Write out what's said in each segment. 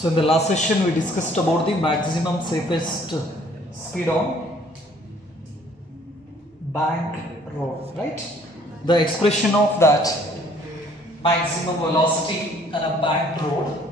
So in the last session we discussed about the maximum safest speed on bank road, right? The expression of that maximum velocity on a bank road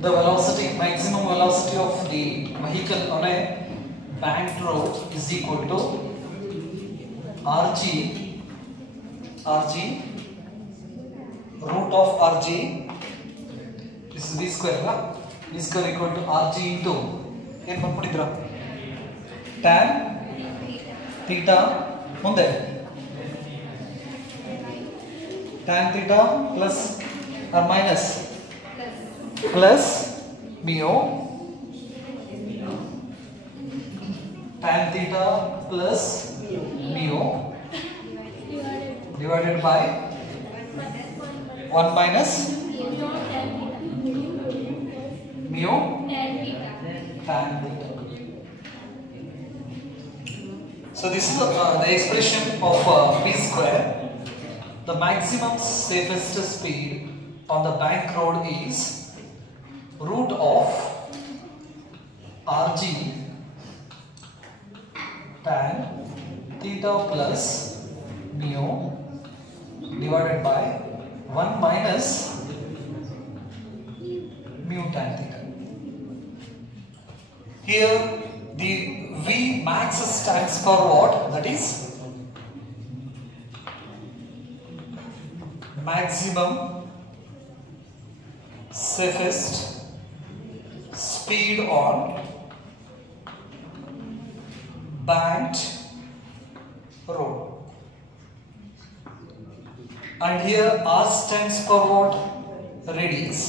the velocity, maximum velocity of the vehicle on a banked road is equal to RG root of RG, this is V square, V square equal to RG into ಏನು ಬರ್ಬಿಟ್ಟಿದ್ರ tan theta ಮುಂದೆ tan theta plus or minus plus mu tan theta plus mu divided by 1 minus mu tan theta. So this is the expression of V square. The maximum safest speed on the bank road is root of RG tan theta plus mu divided by 1 minus mu tan theta. Here the V max stands for what? That is maximum safest speed on banked road, and here R stands for what? Radius.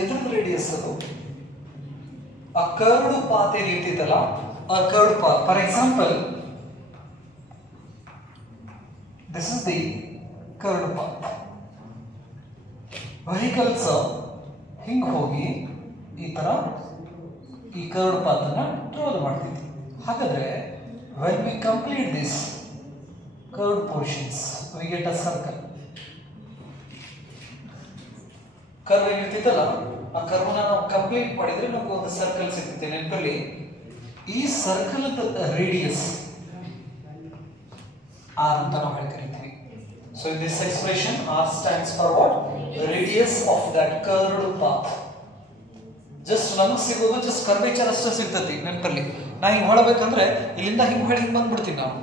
ಎದ್ರ radius ಅದು ಆ curd path ಏನು ಇರ್ತಿತ್ತಲ್ಲ ಆ curd path. For example this is the curd path. Vehicles ಹಿಂಗೆ ಹೋಗಿ ಈ ತರ ಈ ಕರ್ಡ್ ಪಾತ್ ಅನ್ನ ಟ್ರಾವೆಲ್ ಮಾಡ್ತಿದ್ವಿ. ಹಾಗಾದ್ರೆ when we complete this curved portions we get a circle. Curve ಏನಿರ್ತಿತ್ತಲ್ಲ ಆ ಕರ್ವ್ ನಾವು ಕಂಪ್ಲೀಟ್ ಮಾಡಿದ್ರೆ ನಮಗೆ ಒಂದು ಸರ್ಕಲ್ ಸಿಗ್ತೈತೆ. ನೆನಪಲ್ಲಿ ಈ ಸರ್ಕಲ್ ರೇಡಿಯಸ್ ಆರ್ ಅಂತ ನಾವು ಹೇಳಿ ಕರಿತೀವಿ. So in this expression R stands for what? Radius of that curved path. Just ನಮಗೆ ಸಿಗೋದು ಜಸ್ಟ್ ಕರ್ವೇಚರ್ ಅಷ್ಟೇ ಸಿಗ್ತೈತಿ. ನೆನಪಲ್ಲಿ ನಾ ಹಿಂಗೆ ಹೊಳಬೇಕಂದ್ರೆ ಇಲ್ಲಿಂದ ಹಿಂಗೆ ಹೊಳಿ ಹಿಂಗೆ ಬಂದ್ಬಿಡ್ತೀವಿ ನಾವು.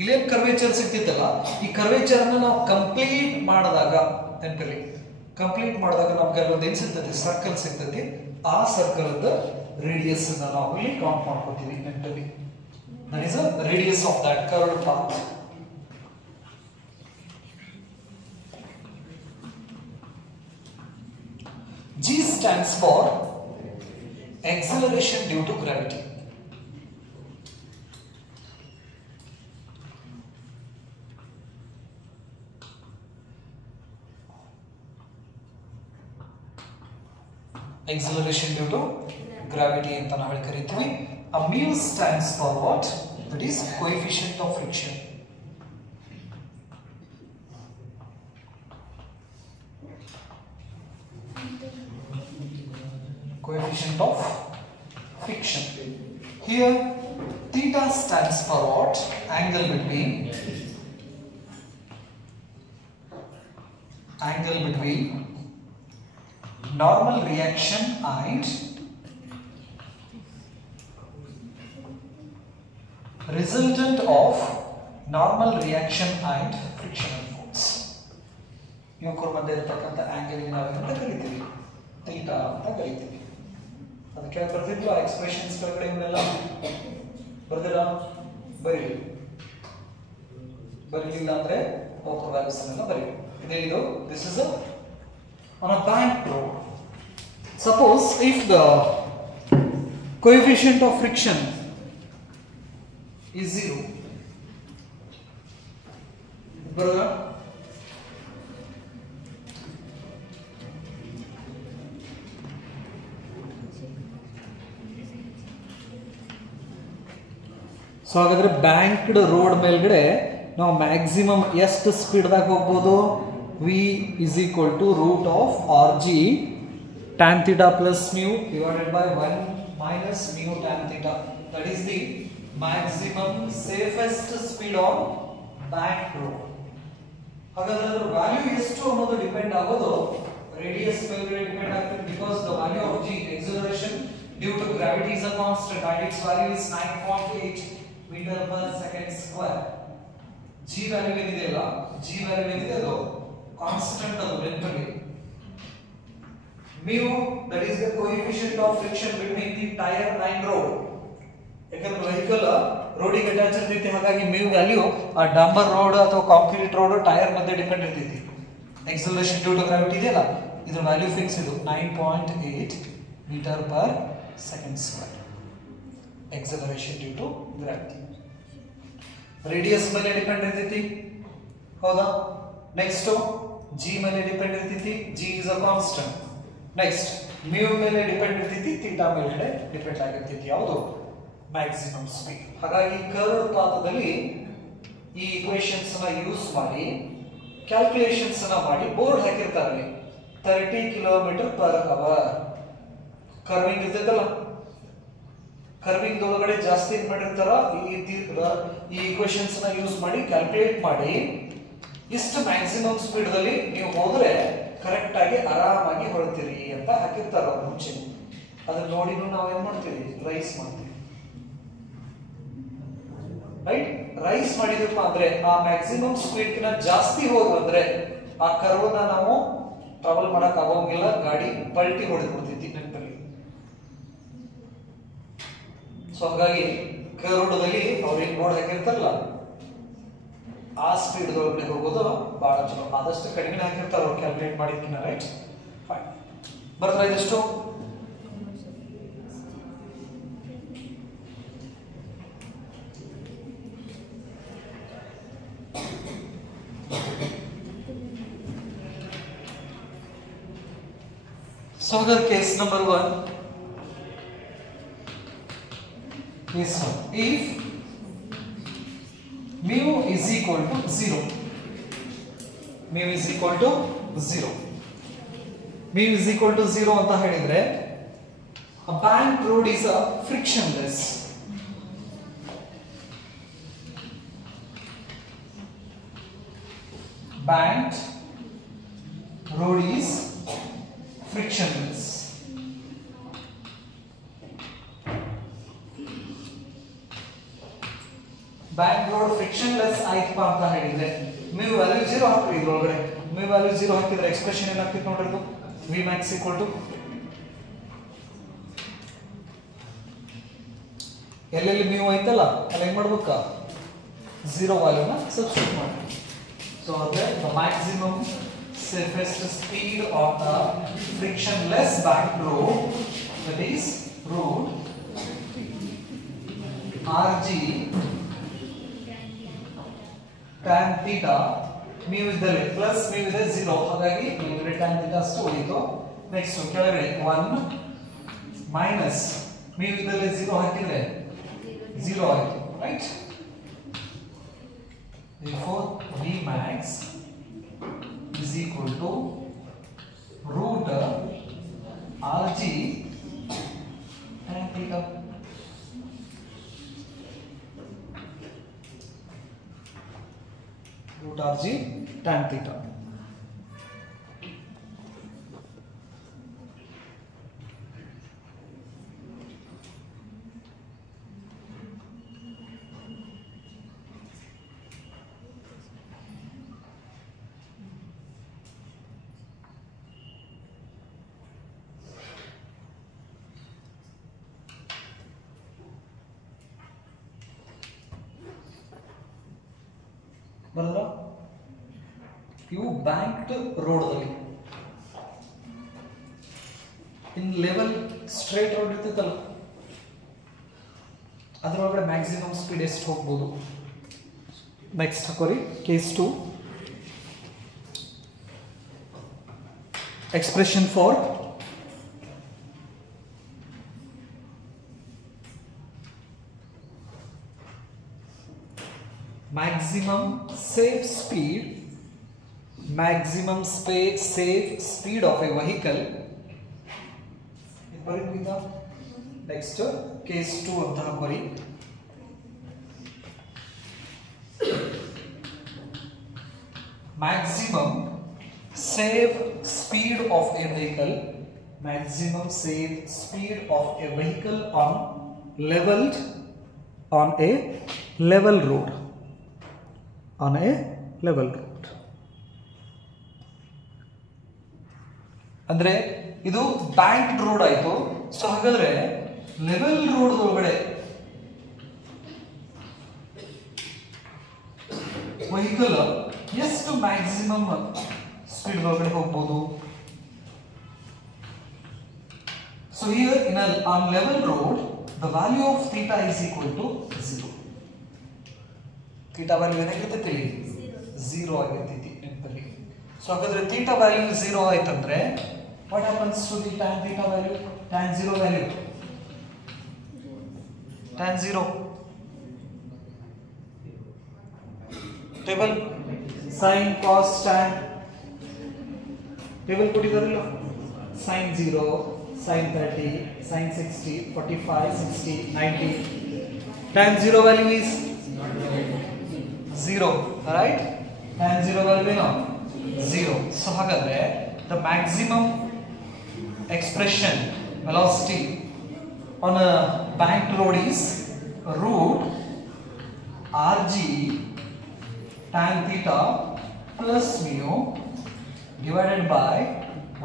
ಇಲ್ಲೇನು ಕರ್ವೇಚರ್ ಸಿಗ್ತಿತ್ತಲ್ಲ ಈ ಕರ್ವೇಚರ್ ಅನ್ನು ನಾವು ಕಂಪ್ಲೀಟ್ ಮಾಡಿದಾಗ, ನೆನಪಲ್ಲಿ ಕಂಪ್ಲೀಟ್ ಮಾಡಿದಾಗ ನಮ್ಗೆ ಅಲ್ಲೊಂದು ಏನು ಸಿಗ್ತದೆ? ಸರ್ಕಲ್ ಸಿಗ್ತದೆ. ಆ ಸರ್ಕಲ್ ರೇಡಿಯಸ್ ನಾವು ಇಲ್ಲಿ ಕೌಂಟ್ ಮಾಡ್ಕೊತೀವಿ ನೆನಪಲ್ಲಿ. That is a radius of that curved path. G stands for acceleration due to gravity. Acceleration due to gravity ಅಂತ ನಾವು ಹೇಳಿ ಕರೀತೀವಿ. mu stands for what? That is coefficient of friction. Coefficient of friction. Here theta stands for what? Angle between normal reaction and resultant of normal reaction and frictional force. ಇವಕ್ಕರ ಮಧ್ಯೆ ಇರತಕ್ಕಂಥ angle ನಾವೇನಂತ ಕರಿತೀವಿ? Theta ಅಂತ ಕರಿತೀವಿ. ಅದಕ್ಕೆ ಬರ್ತಿದ್ವಿ ಆ expressions ಕೆಳಗಡೆ ಇವನ್ನೆಲ್ಲ ಬರ್ದಿಲ್ಲ, ಬರೀಲಿಲ್ಲ ಅಂದ್ರೆ ಲೋಕಲ್ ವ್ಯಾಲ್ಯೂಸ್ ಅನ್ನೆಲ್ಲ ಬರೀರಿ. ಇದು this is on a bank road. Suppose if the coefficient of friction is 0. Baroda? So ಹಾಗಾದ್ರೆ ಬ್ಯಾಂಕ್ಡ್ ರೋಡ್ ಮೇಲ್ಗಡೆ ನಾವು ಮ್ಯಾಕ್ಸಿಮಮ್ ಎಷ್ಟು ಸ್ಪೀಡ್ದಾಗ ಹೋಗ್ಬೋದು? v is equal to root of rg tan theta plus mu divided by 1 minus mu tan theta. That is the maximum safest speed on bank road. ಹಾಗಾದ್ರೆ ಅದರ value ಎಷ್ಟು ಅನ್ನೋದು depend ಆಗೋದು ರೇಡಿಯಸ್ ಮೇಲೆ ಡಿಪೆಂಡ್ ಆಗ್ತದೆ, because the value of g acceleration due to gravity is a constant and its value is 9.8 meter per second square. g value ಏನಿದೆ ಅಲ್ಲ, g value ಏನಿದೆ ಅದು ಕಾನ್ಸ್ಟೆಂಟ್, ಅದು ನೆನಪಲ್ಲಿ. mu that is the coefficient of friction between the tire and road. ಯಾಕಂದ್ರೆ vehicle ರೋಡಿಗೆ attach ಇರ್ತೈತಿ, ಹಾಗಾಗಿ mu ವ್ಯಾಲ್ಯೂ ಆ ಡಾಂಬರ್ ರೋಡ್ ಅಥವಾ ಕಾಂಕ್ರೀಟ್ ರೋಡ್ ಟೈರ್ ಮಧ್ಯೆ ಡಿಪೆಂಡ್ ಇರ್ತೈತಿ. ಎಕ್ಸಲರೇಷನ್ ಡ್ಯೂ ಟು ಗ್ರಾವಿಟಿ ಇದೆಯಲ್ಲ, ಇದ್ರ ವ್ಯಾಲ್ಯೂ ಫಿಕ್ಸ್ ಇದು 9.8 metre per second square. Acceleration due to gravity radius ಮೇಲೆ ಡಿಪೆಂಡ್ ಇರ್ತೈತಿ, ಹೌದಾ? ನೆಕ್ಸ್ಟ್ g ಮೇಲೆ ಡಿಪೆಂಡ್ ಇರ್ತೈತಿ, g is a constant. Next mu ಮೇಲೆ ಡಿಪೆಂಡ್ ಇರ್ತೈತಿ, ಥೀಟಾ ಮೇಲೆ ಡಿಪೆಂಡ್ ಆಗಿರ್ತೈತಿ, ಯಾವುದು? Maximum speed. ಹಾಗಾಗಿ ಕರ್ವ್ ಪಾಥದಲ್ಲಿ ಈ ಈಕ್ವೇಷನ್ಸ್ ನ ಯೂಸ್ ಮಾಡಿ ಕ್ಯಾಲ್ಕುಲೇಷನ್ಸ್ ನ ಮಾಡಿ ಬೋರ್ಡ್ ಹಾಕಿರ್ತಾರೆ. 30 ಕಿಲೋಮೀಟರ್ ಪರ್ ಅವರ್ ಕರ್ವಿಂಗ್ ಇರ್ತೈತಲ್ಲ, ಕರ್ವಿಂಗ್ ಒಳಗಡೆ ಜಾಸ್ತಿ ಏನ್ ಮಾಡಿರ್ತಾರ, ಈ ಈಕ್ವೇಷನ್ಸ್ ನ ಯೂಸ್ ಮಾಡಿ ಕ್ಯಾಲ್ಕುಲೇಟ್ ಮಾಡಿ ಇಷ್ಟು ಮ್ಯಾಕ್ಸಿಮಮ್ ಸ್ಪೀಡ್ ದಲ್ಲಿ ನೀವು ಹೋದ್ರೆ ಕರೆಕ್ಟ್ ಆಗಿ ಆರಾಮಾಗಿ ಹೊರಡ್ತೀರಿ ಅಂತ ಹಾಕಿರ್ತಾರ ಅವ್ರ ಮುಂಚೆ. ಅದನ್ನ ನೋಡಿ ನಾವು ಏನ್ ಮಾಡ್ತೀವಿ, ರೈಸ್ ಮಾಡ್ತೀವಿ. ರೈಟ್, ರೈಸ್ ಮಾಡಿದಪ್ಪ ಅಂದ್ರೆ ಆ ಮ್ಯಾಕ್ಸಿಮಮ್ ಸ್ಪೀಡ್ ಕಿಂತ ಜಾಸ್ತಿ ಹೋದ್ವು ಅಂದ್ರೆ ಆ ಕರ್ವ್ ನ ನಾವು ಟ್ರಾವೆಲ್ ಮಾಡಕ್ ಆಗೋಂಗಿಲ್ಲ, ಗಾಡಿ ಪಲ್ಟಿ ಹೊಡೆದ್ಬಿಡ್ತೈತಿ ನೆನಪಲ್ಲಿ. ಸೊ ಹಾಗಾಗಿ ಕರ್ವ್ದಲ್ಲಿ ಅವ್ರೇನ್ ಬೋರ್ಡ್ ಹಾಕಿರ್ತಾರಲ್ಲ ಆ ಸ್ಪೀಡ್ ಒಳಗಡೆ ಹೋಗೋದು ಬಹಳ ಚಲೋ. ಆದಷ್ಟು ಕಡಿಮೆ ಹಾಕಿರ್ತಾರೆ ಅವ್ರು ಕ್ಯಾಲ್ಕುಲೇಟ್ ಮಾಡಿದ್ಕಿನ್ನ. Right, fine. ಬರ್ತಾ ಇದೆಷ್ಟು? So the case number 1 is if mu is equal to 0. Mu is equal to 0. Mu is equal to 0 ಅಂತ ಹೇಳಿದ್ರೆ a bank road is a frictionless. Banked road is frictionless. Bank road frictionless ಆಯ್ತಪ್ಪ ಅಂತ ಹೇಳಿದ್ರೆ mu value 0 ಹಾಕ್ರಿ. ಇದ್ರೊಳಗಡೆ mu value 0 ಹಾಕಿದ್ರೆ expression ಏನಾಗ್ತಿತ್ತು ನೋಡ್ರಿ, ಇದು v max equal to ಎಲ್ಲೆಲ್ಲಿ mu ಐತಲ್ಲ ಅಲ್ಲಿ ಏನ್ ಮಾಡ್ಬೇಕಾ, 0 ವ್ಯಾಲ್ಯೂನ ಸಬ್ಸ್ಟಿಟ್ಯೂಟ್ ಮಾಡಿ. ಸೊ ಅಂದ್ರೆ the maximum safest speed of the frictionless bank road, that is road rg tan theta, mu ಇದ್ದಲ್ಲಿ ಪ್ಲಸ್ mu ಇದೆ 0, ಹಾಗಾಗಿ ಮೇಲ್ಗಡೆ tan theta ಅಷ್ಟು ಉಳಿತು. ನೆಕ್ಸ್ಟ್ ಕೆಳಗಡೆ 1 ಮೈನಸ್ mu ಇದ್ದಲ್ಲಿ 0 ಹಾಕಿದ್ರೆ 0 ಆಯ್ತು. Right, therefore v max is equal to root rg tan theta. root rg tan theta. ಬರಲ್ಲ, ಇವು ಬ್ಯಾಂಕ್ಡ್ ರೋಡ್ ಅಲ್ಲಿ ಇನ್ ಲೆವೆಲ್ ಸ್ಟ್ರೇಟ್ ರೋಡ್ ಇರ್ತೈತಲ್ಲ ಅದರೊಳಗಡೆ ಮ್ಯಾಕ್ಸಿಮಮ್ ಸ್ಪೀಡ್ ಎಷ್ಟು ಹೋಗ್ಬೋದು. ನೆಕ್ಸ್ಟ್ ಹಾಕೋರಿ case 2 expression for maximum safe speed of a vehicle. Next case 2 ಅಂತ ಹಾಕೋರಿ. maximum safe speed of a vehicle on a level road. ಅಂದ್ರೆ ಇದು ಬ್ಯಾಂಕ್ ರೋಡ್ ಆಯ್ತು. ಸೊ ಹಾಗಾದ್ರೆ ಲೆವೆಲ್ ರೋಡ್ ಒಳಗಡೆ ವೆಹಿಕಲ್ ಎಷ್ಟು ಮ್ಯಾಕ್ಸಿಮಮ್ ಸ್ಪೀಡ್ ಒಳಗಡೆ ಹೋಗ್ಬೋದು. So here on level road the value of theta is equal to 0. Theta value ಏನಾಗಿರ್ತೈತಿ? 0 ಆಗಿರ್ತೈತಿ ನೆನಪಲ್ಲಿ. ಸೊ ಹಾಗಾದ್ರೆ ಥೀಟಾ ವ್ಯಾಲ್ಯೂ 0 ಆಯ್ತಂದ್ರೆ what happens to the tan theta value? Tan 0 value, tan 0 table sin cos tan table ಕೊಟ್ಟಿದಾರಲ್ಲ, sin 0 sin 30 sin 60 45 60 90. tan 0 value is 0, right? tan 0 value ಏನು 0. So ಹಾಗಾದ್ರೆ the maximum expression velocity on a banked road is root rg tan theta plus mu divided by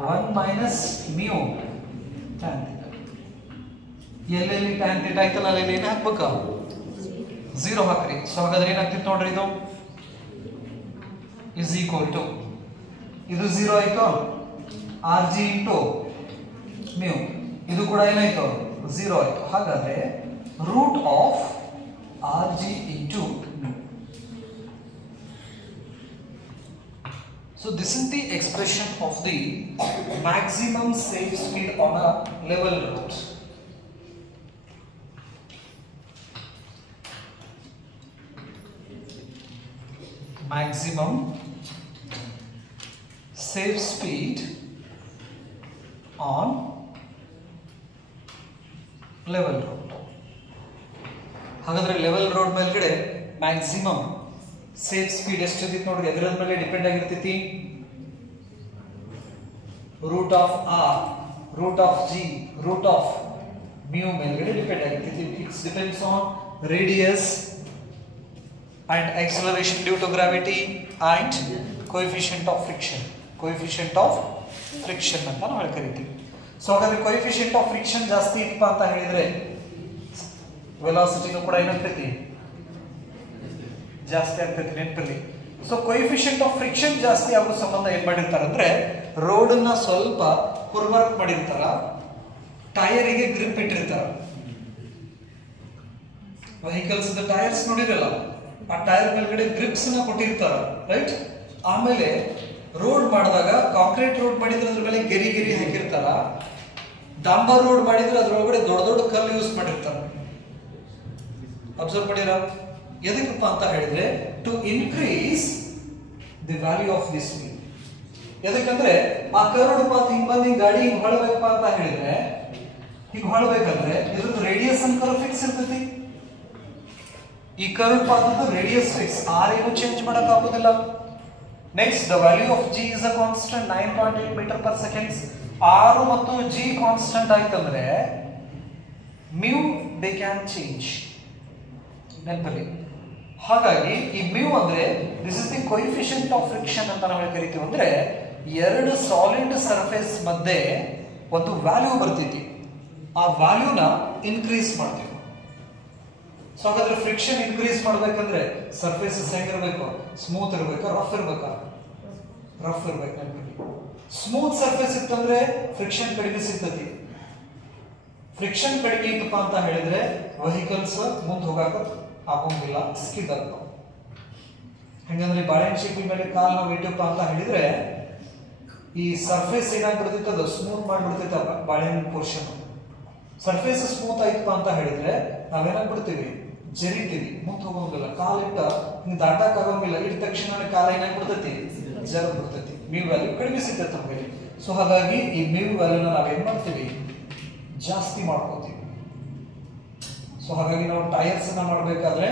1 minus mu tan theta. ಎಲ್ಲೆಲ್ಲಿ tan theta ಐತಲ್ಲ ಅಲ್ಲಿ ಏನು ಹಾಕ್ಬೇಕಾ? 0 ಹಾಕ್ರಿ. So ಹಾಗಾದ್ರೆ ಏನಾಗ್ತಿತ್ತು ನೋಡ್ರಿ, ಇದು is equal to ಇದು 0 ಆಯ್ತು rg into mu, ಇದು ಕೂಡ ಏನಾಯ್ತು 0 ಆಯ್ತು. ಹಾಗಾದ್ರೆ root of rg into mu. So this is the expression of the maximum safe speed on a level road. Maximum safe speed on level road. ಹಾಗಾದ್ರೆ level road ಮೇಲ್ಗಡೆ maximum safe speed ಎಷ್ಟಿರ್ತೈತಿ ನೋಡ್ರಿ, ಅದರ ಮೇಲೆ ಡಿಪೆಂಡ್ ಆಗಿರ್ತೈತಿ. Root of R, root of G, root of mu ಮೇಲ್ಗಡೆ depend ಆಗಿರ್ತೈತಿ. It's depends on radius and acceleration due to gravity and coefficient of friction. Coefficient of friction ಅಂತ ನಾವು ಕರಿತೀವಿ. ಸೊ ಹಾಗಾದ್ರೆ ಕೋಎಫಿಷಿಯಂಟ್ ಆಫ್ ಫ್ರಿಕ್ಷನ್ ಜಾಸ್ತಿ ಇತ್ತು ಅಂತ ಹೇಳಿದ್ರೆ ವೆಲಾಸಿಟಿನೂ ಕೂಡ ಏನಾಗ್ತೈತಿ? ಜಾಸ್ತಿ ಆಗ್ತೈತಿ ನೆನಪಲ್ಲಿ. ಸೊ ಕೋಎಫಿಷಿಯಂಟ್ ಆಫ್ ಫ್ರಿಕ್ಷನ್ ಜಾಸ್ತಿ ಆಗೋ ಸಂಬಂಧ ಏನ್ ಮಾಡಿರ್ತಾರ ಅಂದ್ರೆ ರೋಡ್ ಅನ್ನ ಸ್ವಲ್ಪ ವರ್ಕ್ ಮಾಡಿರ್ತಾರ, ಟೈರಿಗೆ ಗ್ರಿಪ್ ಇಟ್ಟಿರ್ತಾರ. ವೆಹಿಕಲ್ಸ್ ಟೈರ್ಸ್ ನೋಡಿರಲ್ಲ, ಆ ಟೈರ್ ಮೇಲ್ಗಡೆ ಗ್ರಿಪ್ಸ್ ನ ಕೊಟ್ಟಿರ್ತಾರ, ರೈಟ್? ಆಮೇಲೆ ರೋಡ್ ಮಾಡಿದಾಗ ಕಾಂಕ್ರೀಟ್ ರೋಡ್ ಮಾಡಿದ್ರೆ ಅದ್ರ ಮೇಲೆ ಗೆರಿ ಗೆರಿ ಹಾಕಿರ್ತಾರ, ಡಾಂಬರ್ ರೋಡ್ ಮಾಡಿದ್ರೆ ಅದ್ರೊಳಗಡೆ ದೊಡ್ಡ ದೊಡ್ಡ ಕಲ್ಲು ಯೂಸ್ ಮಾಡಿರ್ತಾರ. ಅಬ್ಸರ್ವ್ ಮಾಡಿರ? ಎದಕ್ಕಪ್ಪ ಅಂತ ಹೇಳಿದ್ರೆ to increase the value of this wheel. ಎದಕ್ಕಂದ್ರೆ ಆ ಕರ್ವ್ಡ್ ಪಾತ್ ಹಿಂಗ್ ಬಂದು ಗಾಡಿ ಹಿಂಗ್ ಹೊಳಬೇಕಪ್ಪ ಅಂತ ಹೇಳಿದ್ರೆ, ಹಿಂಗ್ ಹೊಳಬೇಕಂದ್ರೆ ಇದ್ರದ್ದು ರೇಡಿಯಸ್ ಅಂತ ಫಿಕ್ಸ್ ಇರ್ತೈತಿ. ಈ curved path radius fix, R ಏನು ಚೇಂಜ್ ಮಾಡಕ್ ಆಗೋದಿಲ್ಲ. Next, the value of g is a constant 9.8 meter per second. R ಮತ್ತು g ಕಾನ್ಸ್ಟೆಂಟ್ ಆಯ್ತಂದ್ರೆ mu they can change. ನೆನಪಲ್ಲಿ. ಹಾಗಾಗಿ ಈ mu ಅಂದ್ರೆ this is the coefficient of friction ಅಂತ ನಾವು ಕರಿತೀವಿ. ಅಂದ್ರೆ ಎರಡು ಸಾಲಿಡ್ ಸರ್ಫೇಸ್ ಮಧ್ಯೆ ಒಂದು ವ್ಯಾಲ್ಯೂ ಬರ್ತೈತಿ, ಆ ವ್ಯಾಲ್ಯೂನ ಇನ್ಕ್ರೀಸ್ ಮಾಡ್ತೀವಿ. ಸೊ ಹಾಗಾದ್ರೆ ಫ್ರಿಕ್ಷನ್ ಇನ್ಕ್ರೀಸ್ ಮಾಡ್ಬೇಕಂದ್ರೆ ಸರ್ಫೇಸಸ್ ಹೆಂಗಿರ್ಬೇಕು? ಸ್ಮೂತ್ ಇರ್ಬೇಕು, ರಫ್ ಇರ್ಬೇಕಾ? ರಫ್ ಇರ್ಬೇಕು. ಸ್ಮೂತ್ ಸರ್ಫೇಸ್ ಇತ್ತಂದ್ರೆ ಫ್ರಿಕ್ಷನ್ ಕಡಿಮೆ ಸಿಗ್ತತಿ, ಫ್ರಿಕ್ಷನ್ ಕಡಿಮೆ ಇತ್ತಪ್ಪ ಅಂತ ಹೇಳಿದ್ರೆ ವೆಹಿಕಲ್ಸ್ ಮುಂದೆ ಹೋಗಾಕ ಆಗೋಂಗಿಲ್ಲ, ಸ್ಕಿಡ್ ಆಗ್ತಾವ. ಹಂಗಂದ್ರೆ ಬಾಳೆಹಣ್ಣು ಶಿಪ್ಪಿ ಮೇಲೆ ಕಾಲ್ ನಾವು ಇಟ್ಟಪ್ಪ ಅಂತ ಹೇಳಿದ್ರೆ ಈ ಸರ್ಫೇಸ್ ಏನಾಗ್ಬಿಡ್ತೈತೆ ಅದು ಸ್ಮೂತ್ ಮಾಡಿಬಿಡ್ತೈತೆ ಬಾಳೆಹಣ್ಣು ಪೋರ್ಷನ್. ಸರ್ಫೇಸ್ ಸ್ಮೂತ್ ಆಯ್ತಪ್ಪ ಅಂತ ಹೇಳಿದ್ರೆ ನಾವೇನಾಗ್ಬಿಡ್ತೀವಿ, ಜರಿತೀವಿ, ಮುಂದೆ ಹೋಗೋಂಗಿಲ್ಲ. ಕಾಲಿಟ್ಟ ಹಿಂಗೆ ದಾಟಕ್ ಆಗೋಂಗಿಲ್ಲ. ಇಟ್ಟ ತಕ್ಷಣ ಕಾಲ ಏನಾಗ್ಬಿಡ್ತೈತಿ, ಜರದ್ ಬಿಡ್ತೈತಿ. ಮ್ಯೂ ವ್ಯಾಲ್ಯೂ ಕಡಿಮೆ ಸಿಗ್ತೈತೆ ನಮಗೆ. ಸೊ ಹಾಗಾಗಿ ಈ ಮ್ಯೂ ವ್ಯಾಲ್ಯೂನ ನಾವೇನ್ ಮಾಡ್ತೀವಿ, ಜಾಸ್ತಿ ಮಾಡ್ಕೋತೀವಿ. ಸೊ ಹಾಗಾಗಿ ನಾವು ಟೈರ್ಸ್ ನ ಮಾಡಬೇಕಾದ್ರೆ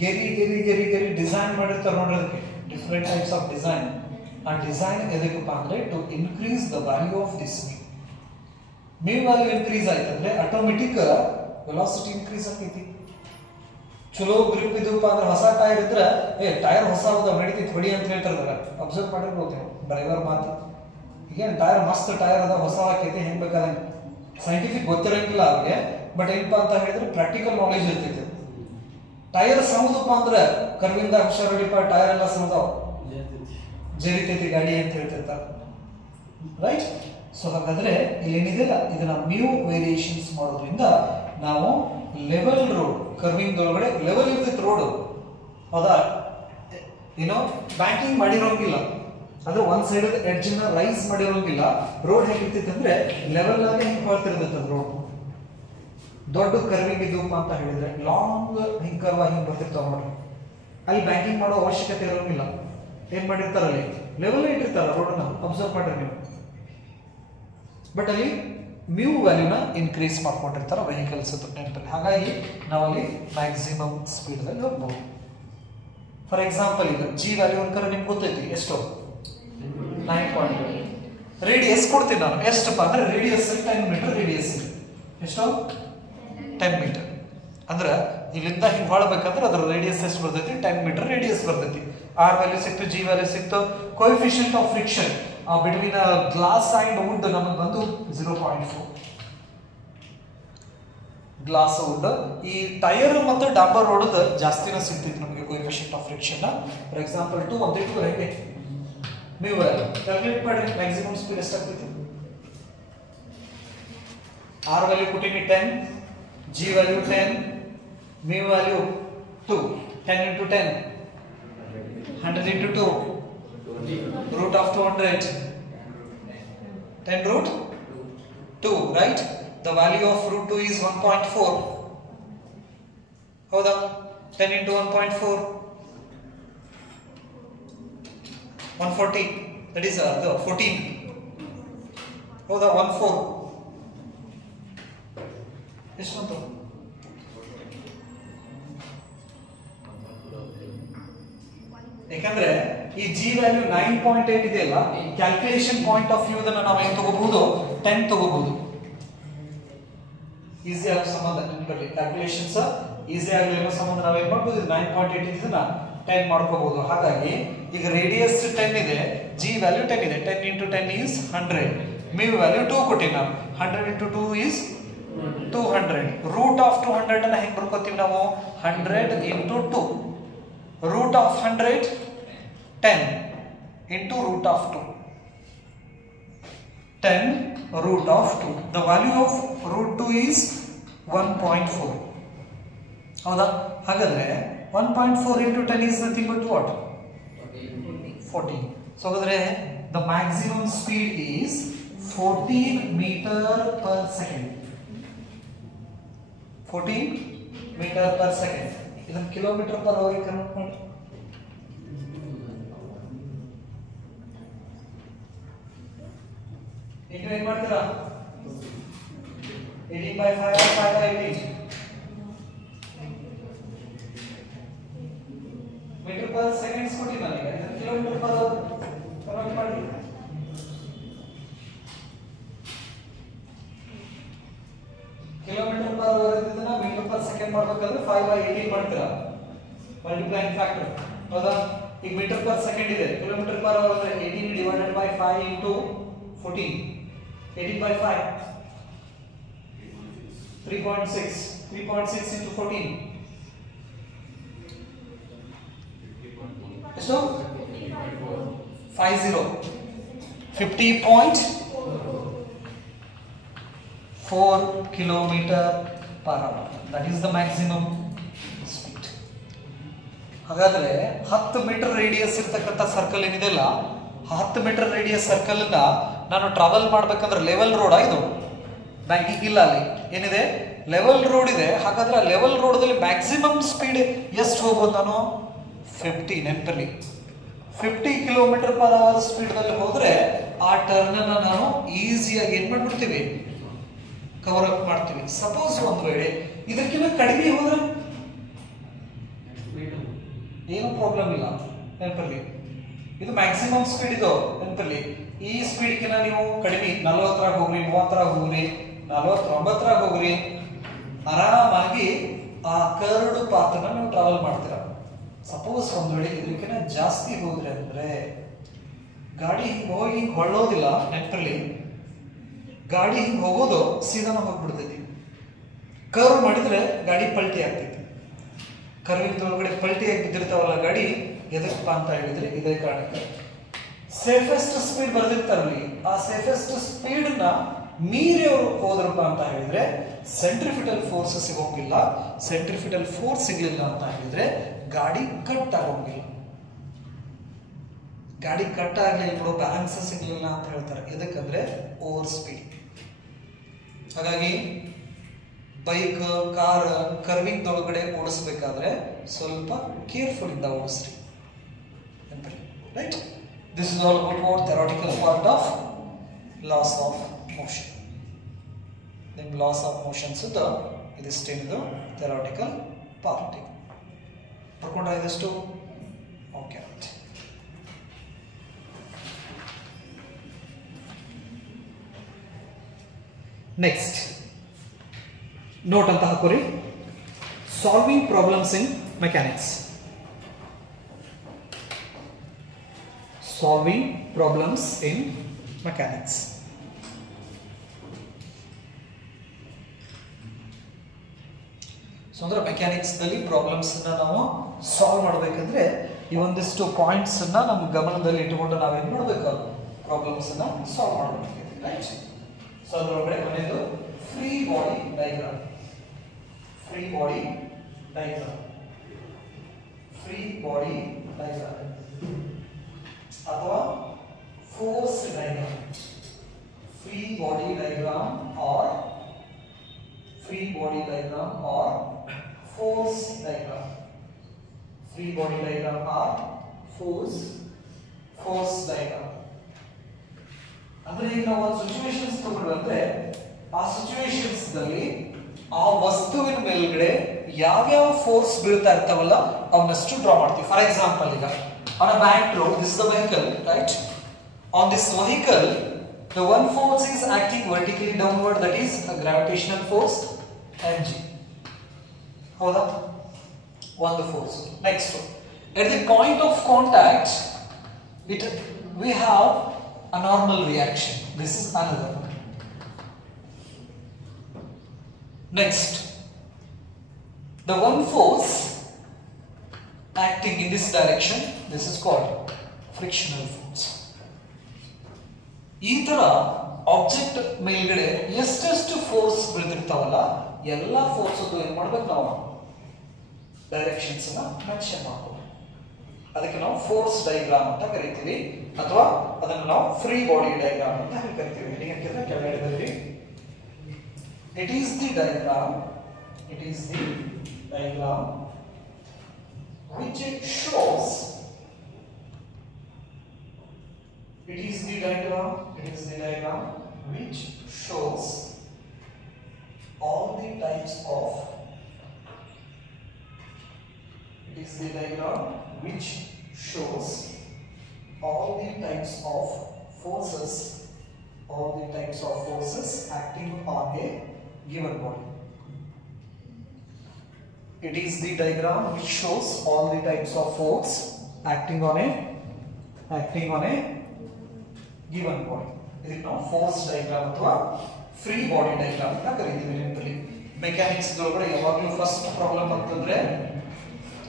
ಗೆರಿ ಗೆರಿ ಗೆರಿ ಗೆರಿ ಡಿಸೈನ್ ಮಾಡಿರ್ತಾರೆ ನೋಡ್ರಿ, ಅದಕ್ಕೆ ಡಿಫ್ರೆಂಟ್ ಟೈಪ್ಸ್ ಆಫ್ ಡಿಸೈನ್. ಆ ಡಿಸೈನ್ ಎದಕ್ಕಪ್ಪ ಅಂದ್ರೆ to increase the value of this mu value increase ಆಯ್ತಂದ್ರೆ ಆಟೋಮೆಟಿಕ್ ವೆಲಾಸಿಟಿ ಇನ್ಕ್ರೀಸ್ ಆಗ್ತೈತಿ. ಚಲೋ ಗ್ರಿಪ್ ಇದಪ್ಪ ಅಂದ್ರೆ ಹೊಸ ಟೈರ್ ಇದ್ರೆ ಟೈರ್ ಹೊಸ ನಡೀತೈತಿ ಹೊಡಿ ಅಂತ ಹೇಳ್ತಾರಲ್ಲ, ಅಬ್ಸರ್ವ್ ಮಾಡಿರ್ಬೋದು ನೀವು ಡ್ರೈವರ್ ಮಾತು. ಈಗೇನು ಟೈರ್ ಮಸ್ತ್ ಟೈರ್ ಅದ, ಹೊಸ ಹಾಕೈತಿ, ಹೆಂಗ್ ಬೇಕಾದಂಗೆ. ಸೈಂಟಿಫಿಕ್ ಗೊತ್ತಿರಂಗಿಲ್ಲ ಅವ್ರಿಗೆ, ಬಟ್ ಏನಪ್ಪಾ ಅಂತ ಹೇಳಿದ್ರೆ ಪ್ರಾಕ್ಟಿಕಲ್ ನಾಲೆಜ್ ಇರ್ತೈತಿ. ಟೈರ್ ಸೌದಪ್ಪ ಅಂದ್ರೆ ಕರ್ವಿಂದ ಹುಷಾರಡಿಪ, ಟೈರ್ ಎಲ್ಲ ಸೌದಾವ್, ಜರಿತೈತಿ ಗಾಡಿ ಅಂತ ಹೇಳ್ತಿರ್ತಾರೆ, ರೈಟ್. ಸೊ ಹಾಗಾದ್ರೆ ಏನಿದೆಲ್ಲ ಇದನ್ನ ಮ್ಯೂ ವೇರಿಯೇಷನ್ಸ್ ಮಾಡೋದ್ರಿಂದ ನಾವು ಲೆವೆಲ್ ರೋಡ್, ಕರ್ವಿಂಗ್ ಒಳಗಡೆ ಲೆವೆಲ್ ಇರ್ತೈತಿ ರೋಡ್, ಹೌದಾ, ಏನೋ ಬ್ಯಾಂಕಿಂಗ್ ಮಾಡಿರೋಂಗಿಲ್ಲ, ಅಂದ್ರೆ ಒಂದ್ ಸೈಡ್ ಎಡ್ಜ್ ನ ರೈಸ್ ಮಾಡಿರೋಂಗಿಲ್ಲ. ರೋಡ್ ಹೇಗಿರ್ತೈತಿ ಅಂದ್ರೆ ಲೆವೆಲ್ ಆಗಿ ಹಿಂಗ್ ಬರ್ತಿರ್ತೈತೆ ರೋಡ್. ದೊಡ್ಡ ಕರ್ವಿಂಗ್ ಇದ್ವಪ್ಪ ಅಂತ ಹೇಳಿದ್ರೆ ಲಾಂಗ್ ಹಿಂಗ್ ಕರ್ವ ಹಿಂಗ್ ಬರ್ತಿರ್ತಾವ ನೋಡ್ರಿ, ಅಲ್ಲಿ ಬ್ಯಾಂಕಿಂಗ್ ಮಾಡೋ ಅವಶ್ಯಕತೆ ಇರೋಂಗಿಲ್ಲ. ಏನ್ ಮಾಡಿರ್ತಾರ, ಅಲ್ಲಿ ಲೆವೆಲ್ ಇಟ್ಟಿರ್ತಾರ ರೋಡ್ನ, ಅಬ್ಸರ್ವ್ ಮಾಡ್ರಿ ನೀವು. ಬಟ್ ಅಲ್ಲಿ ಮ್ಯೂ ವ್ಯಾಲ್ಯೂನ ಇನ್ಕ್ರೀಸ್ ಮಾಡ್ಕೊಂಡಿರ್ತಾರ ವೆಹಿಕಲ್ಸ್ ನೆನಪಲ್ಲಿ. ಹಾಗಾಗಿ ನಾವಲ್ಲಿ ಮ್ಯಾಕ್ಸಿಮಮ್ ಸ್ಪೀಡ್ ದಲ್ಲಿ ಹೋಗ್ಬಹುದು. ಫಾರ್ ಎಕ್ಸಾಂಪಲ್ ಈಗ ಜಿ ವ್ಯಾಲ್ಯೂ ಅನ್ಕರ ನಿಮ್ಗೆ ಗೊತ್ತೈತಿ ಎಷ್ಟು, 9.2. ರೇಡಿಯಸ್ ಕೊಡ್ತೀನಿ ನಾನು, ಎಷ್ಟಪ್ಪ ಅಂದ್ರೆ ರೇಡಿಯಸ್ 10 ಮೀಟರ್ ರೇಡಿಯಸ್. ಎಷ್ಟು, 10 ಮೀಟರ್. ಅಂದ್ರೆ ಇಲ್ಲಿಂದ ಹಿಂಗೆ ಹೊಳಬೇಕಂದ್ರೆ ಅದ್ರ ರೇಡಿಯಸ್ ಎಷ್ಟು ಬರ್ತೈತಿ, 10 ಮೀಟರ್ ರೇಡಿಯಸ್ ಬರ್ತೈತಿ. ಆರ್ ವ್ಯಾಲ್ಯೂ ಸಿಕ್ತು, ಜಿ ವ್ಯಾಲ್ಯೂ ಸಿಕ್ತು. Coefficient of friction between glass and wood ನಮಗೆ ಬಂದು 0.4. ಗ್ಲಾಸ್ ವುಡ್, ಈ ಟೈರ್ ಮತ್ತು ಡಾಂಬರ್ ರೋಡ್ ಜಾಸ್ತಿನ ಸಿಗ್ತೈತಿ ನಮಗೆ coefficient of friction. For example 2 ಅಂತ ಇಟ್ಕೋ, ಹೇಗೆ ಮ್ಯೂ ವ್ಯಾಲ್ಯೂ ಕ್ಯಾಲ್ಕುಲೇಟ್ ಮಾಡಿ, ಮ್ಯಾಕ್ಸಿಮಮ್ ಸ್ಪೀಡ್ ಎಷ್ಟಾಗ್ತೈತಿ. ಆರ್ ವ್ಯಾಲ್ಯೂ ಕೊಟ್ಟಿನಿ 10, G value 10, mu value 2. 10 into 10, 100 into 2, root of 200, 10 root 2, right? The value of root 2 is 1.4. ಹೌದಾ, 10 into 1.4, 140, that is 14. ಹೌದಾ, 14 ಎಷ್ಟು ಬಂತು? ಯಾಕಂದ್ರೆ ಈ ಜಿ ವ್ಯಾಲ್ಯೂ 9.8 ಇದೆಯಲ್ಲ, ಕ್ಯಾಲ್ಕುಲೇಷನ್ ಪಾಯಿಂಟ್ ಆಫ್ ವ್ಯೂ ನಾವು ಏನು ತಗೋಬಹುದು, 10 ತಗೋಬಹುದು. ಈಸಿ ಆಗಿ ಸಂಬಂಧ ನೆನಪಲ್ಲಿ, ಕ್ಯಾಲ್ಕುಲೇಷನ್ಸ್ ಈಸಿ ಆಗಲಿ ಅನ್ನೋ ಸಂಬಂಧ ನಾವೇನ್ ಮಾಡ್ಬೋದು, 9.8 ಇದನ್ನ 10 ಮಾಡ್ಕೋಬಹುದು. ಹಾಗಾಗಿ ಈಗ ರೇಡಿಯಸ್ 10 ಇದೆ, ಜಿ ವ್ಯಾಲ್ಯೂ 10 ಇದೆ. 10 into 10 is 100. ಮ್ಯೂ ವ್ಯಾಲ್ಯೂ 2 ಕೊಟ್ಟಿವಿ ನಾವು. 100 into 2 is 200. ರೂಟ್ ಆಫ್ 200 ಅನ್ನ ಹೆಂಗ್ ಬರ್ಕೋತೀವಿ ನಾವು, 100 into 2. root of 100, 10 into root of 2. 10 root of 2. The value of root 2 is 1.4. ಹೌದಾ, ಹಾಗಾದ್ರೆ 1.4 into 10 is nothing but what? 14. So ಹಾಗಾದ್ರೆ the maximum speed is 14 meter per second. 14 meter per second. ಇದನ್ನ kilometre per hour convert ಮಾಡಿ. ಈಗ ಏನ್ ಮಾಡ್ತೀರಾ, 18/5 or 5/18 metre per seconds ಕೊಟ್ಟಿಲ್ಲ. ಈಗ ಇದನ್ನ ಕಿಲೋಮೀಟರ್ ಪರ್ ಅವರ್ ಕನ್ವರ್ಟ್ ಮಾಡಿ. ಕಿಲೋಮೀಟರ್ ಪರ್ ಅವರ್ ಇದನ್ನ ಮೀಟರ್ ಪರ್ ಸೆಕೆಂಡ್ ಮಾಡಬೇಕಾದ್ರೆ 5/18 ಮಾಡ್ತೀರಾ, ಮಲ್ಟಿಪ್ಲೈಯಿಂಗ್ ಫ್ಯಾಕ್ಟರ್. ಹೌದಾ, ಈಗ ಮೀಟರ್ ಪರ್ ಸೆಕೆಂಡ್ ಇದೆ, ಕಿಲೋಮೀಟರ್ ಪರ್ ಅವರ್ ಅಂದ್ರೆ 18 divided by 5 into 14. 18/5, 3.6. 3.6 into 14 ಎಷ್ಟು, 50. 50.4 4 km/h. That is the maximum speed. ಹಾಗಾದ್ರೆ 10 ಮೀಟರ್ ರೇಡಿಯಸ್ ಇರತಕ್ಕಂಥ ಸರ್ಕಲ್ ಏನಿದೆಯಲ್ಲ, 10 ಮೀಟರ್ ರೇಡಿಯಸ್ ಸರ್ಕಲ್ ಅನ್ನ ನಾನು ಟ್ರಾವೆಲ್ ಮಾಡ್ಬೇಕಂದ್ರೆ ಲೆವೆಲ್ ರೋಡ್ ಇದು, ಬ್ಯಾಂಕಿಂಗ್ ಇಲ್ಲ, ಅಲ್ಲಿ ಏನಿದೆ ಲೆವೆಲ್ ರೋಡ್ ಇದೆ. ಹಾಗಾದ್ರೆ ಆ ಲೆವೆಲ್ ರೋಡ್ದಲ್ಲಿ ಮ್ಯಾಕ್ಸಿಮಮ್ ಸ್ಪೀಡ್ ಎಷ್ಟು ಹೋಗ್ಬೋದು ನಾನು? 50. ನೆನಪಲ್ಲಿ 50 km/h ಸ್ಪೀಡ್ನಲ್ಲಿ ಹೋದ್ರೆ ಆ ಟರ್ನ್ ಅನ್ನ ನಾವು ಈಸಿಯಾಗಿ ಏನ್ ಮಾಡ್ಬಿಡ್ತೀವಿ, ಕವರ್ ಅಪ್ ಮಾಡ್ತೀವಿ. ಸಪೋಸ್ ಒಂದು ವೇಳೆ ಇದಕ್ಕಿಂತ ಕಡಿಮೆ ಹೋದ್ರೆ ಏನು ಪ್ರಾಬ್ಲಮ್ ಇಲ್ಲ. ನೆನಪಲ್ಲಿ ಇದು ಮ್ಯಾಕ್ಸಿಮಮ್ ಸ್ಪೀಡ್, ಇದು ನೆನಪಲ್ಲಿ. ಈ ಸ್ಪೀಡ್ಗಿನ ನೀವು ಕಡಿಮೆ 40 ಹೋಗ್ರಿ, 30 ಹೋಗ್ರಿ, 49 ಹೋಗ್ರಿ, ಆರಾಮಾಗಿ ಆ ಕರ್ಡ್ ಪಾತ್ ಅನ್ನ ನೀವು ಟ್ರಾವೆಲ್ ಮಾಡ್ತೀರಾ. ಸಪೋಸ್ ಒಂದು ವೇಳೆ ಇದಕ್ಕಿಂತ ಜಾಸ್ತಿ ಹೋದ್ರೆ ಅಂದ್ರೆ ಗಾಡಿ ಹಿಂಗೆ ಹೋಗಿ ಹಿಂಗೆ ಹೊಳ್ಳೋದಿಲ್ಲ. ನೆನಪಲ್ಲಿ ಗಾಡಿ ಹಿಂಗೆ ಹೋಗೋದು ಸೀದಾನ ಹೋಗ್ಬಿಡ್ತೈತಿ. ಕರ್ವ್ ಮಾಡಿದ್ರೆ ಗಾಡಿ ಪಲ್ಟಿ ಆಗ್ತೈತಿ. ಕರ್ವಿಂದ ಒಳಗಡೆ ಪಲ್ಟಿಯಾಗಿ ಬಿದ್ದಿರ್ತಾವಲ್ಲ ಗಾಡಿ, ಎದಕ್ಕಪ್ಪ ಅಂತ ಹೇಳಿದ್ರೆ ಇದೇ ಕಾರಣಕ್ಕೆ. ಸೇಫೆಸ್ಟ್ ಸ್ಪೀಡ್ ಬರ್ದಿರ್ತಾರಲ್ಲಿ, ಆ ಸೇಫೆಸ್ಟ್ ಸ್ಪೀಡ್ ನ ಮೀರಿ ಅವರು ಹೋದ್ರಪ್ಪ ಅಂತ ಹೇಳಿದ್ರೆ ಸೆಂಟ್ರಿಫಿಟಲ್ ಫೋರ್ಸ್ ಸಿಗೋಂಗಿಲ್ಲ. ಸೆಂಟ್ರಿಫಿಟಲ್ ಫೋರ್ಸ್ ಸಿಗ್ಲಿಲ್ಲ ಅಂತ ಹೇಳಿದ್ರೆ ಗಾಡಿ ಕಟ್ ಆಗೋಂಗಿಲ್ಲ. ಗಾಡಿ ಕಟ್ ಆಗ್ಲಿಲ್ಲ ಬಿಡೋ, ಬ್ಯಾಲೆನ್ಸ್ ಸಿಗ್ಲಿಲ್ಲ ಅಂತ ಹೇಳ್ತಾರೆ. ಎದಕ್ಕಂದ್ರೆ ಓವರ್ ಸ್ಪೀಡ್. ಹಾಗಾಗಿ ಬೈಕ್, ಕಾರ್ ಕರ್ವಿಂಗ್ ಒಳಗಡೆ ಓಡಿಸಬೇಕಾದ್ರೆ ಸ್ವಲ್ಪ ಕೇರ್ಫುಲ್ ಇಂದ ಓಡಿಸ್ರಿ. Right? This is all about what theoretical part of laws of motion. ನಿಮ್ ಲಾಸ್ ಆಫ್ ಮೋಷನ್ಸ್ ಇದಿಷ್ಟೇನಿದು ಥಿಯರಾಟಿಕಲ್ ಪಾರ್ಟ್. ಬರ್ಕೊಂಡ್ರೆ ಇದಷ್ಟು ಓಕೆ. ನೆಕ್ಸ್ಟ್ ನೋಟ್ ಅಂತ ಹಾಕೋರಿ, solving problems in mechanics. Solving problems in mechanics. So ಅಂದ್ರೆ ಮೆಕ್ಯಾನಿಕ್ಸ್ ನಲ್ಲಿ ಪ್ರಾಬ್ಲಮ್ಸ್ ನಾವು solve ಮಾಡಬೇಕಂದ್ರೆ ಈ ಒಂದಿಷ್ಟು ಪಾಯಿಂಟ್ಸ್ ಅನ್ನ ನಮ್ಮ ಗಮನದಲ್ಲಿ ಇಟ್ಟುಕೊಂಡು ನಾವೇನ್ ಮಾಡಬೇಕು, ಪ್ರಾಬ್ಲಮ್ಸ್ ಅನ್ನ ಸಾಲ್ವ್ ಮಾಡಬೇಕು. ರೈಟ್? ಸೊ ಅದರೊಳಗಡೆ ಮನೆಯದು free body diagram. Free body diagram, free body diagram ಅಥವಾ force diagram. Free body diagram or free body diagram or force diagram. Free body diagram or force diagram. ಅಂದ್ರೆ ಈಗ ನಾವು ಒಂದು situations ತಗೊಂಡ್ರೆ ಆ ಸಿಚುವೇಶನ್ಸ್ ನಲ್ಲಿ ಆ ವಸ್ತುವಿನ ಮೇಲ್ಗಡೆ ಯಾವ್ಯಾವ ಫೋರ್ಸ್ ಬೀಳ್ತಾ ಇರ್ತಾವಲ್ಲ ಅವನ್ನಷ್ಟು ಡ್ರಾ ಮಾಡ್ತೀವಿ. ಫಾರ್ ಎಕ್ಸಾಂಪಲ್, ಈಗ on a bank road, this is the vehicle, right? On this vehicle, the one force is acting vertically downward, that is a gravitational force mg. ಹೌದಾ? ಒಂದು force. Next, at the point of contact we have a normal reaction. This is another one. Next, the one force acting in this direction, this is called frictional force. ಈ ತರ object ಮೇಲ್ಗಡೆ ಎಷ್ಟೆಷ್ಟು force ಬೀಳ್ತಿರ್ತಾವಲ್ಲ ಎಲ್ಲ force ಏನ್ ಮಾಡ್ಬೇಕು, ನಾವು directions mention ಮಾಡ್ಬೇಕು. ಅದಕ್ಕೆ ನಾವು ಫೋರ್ಸ್ ಡಯಾಗ್ರಾಮ್ ಅಂತ ಕರಿತೀವಿ, ಅಥವಾ ಅದನ್ನು ನಾವು ಫ್ರೀ ಬಾಡಿ ಡಯಾಗ್ರಾಮ್ ಅಂತ ಕರಿತೀವಿ. ಯಾಕೆಂದ್ರೆ ಕೆಳಗಡೆ it is the diagram which shows which shows all the types of forces acting on a given body. It is the diagram which shows all the types of force acting on a given body. ಇದಕ್ಕೆ ನಾವು force diagram ಅಥವಾ free body diagram ಅಂತ ಕರೀತೀವಿ. ನೆನಪಲ್ಲಿ mechanics ಒಳಗಡೆ ಯಾವಾಗಲೂ first problem ಅಂತಂದ್ರೆ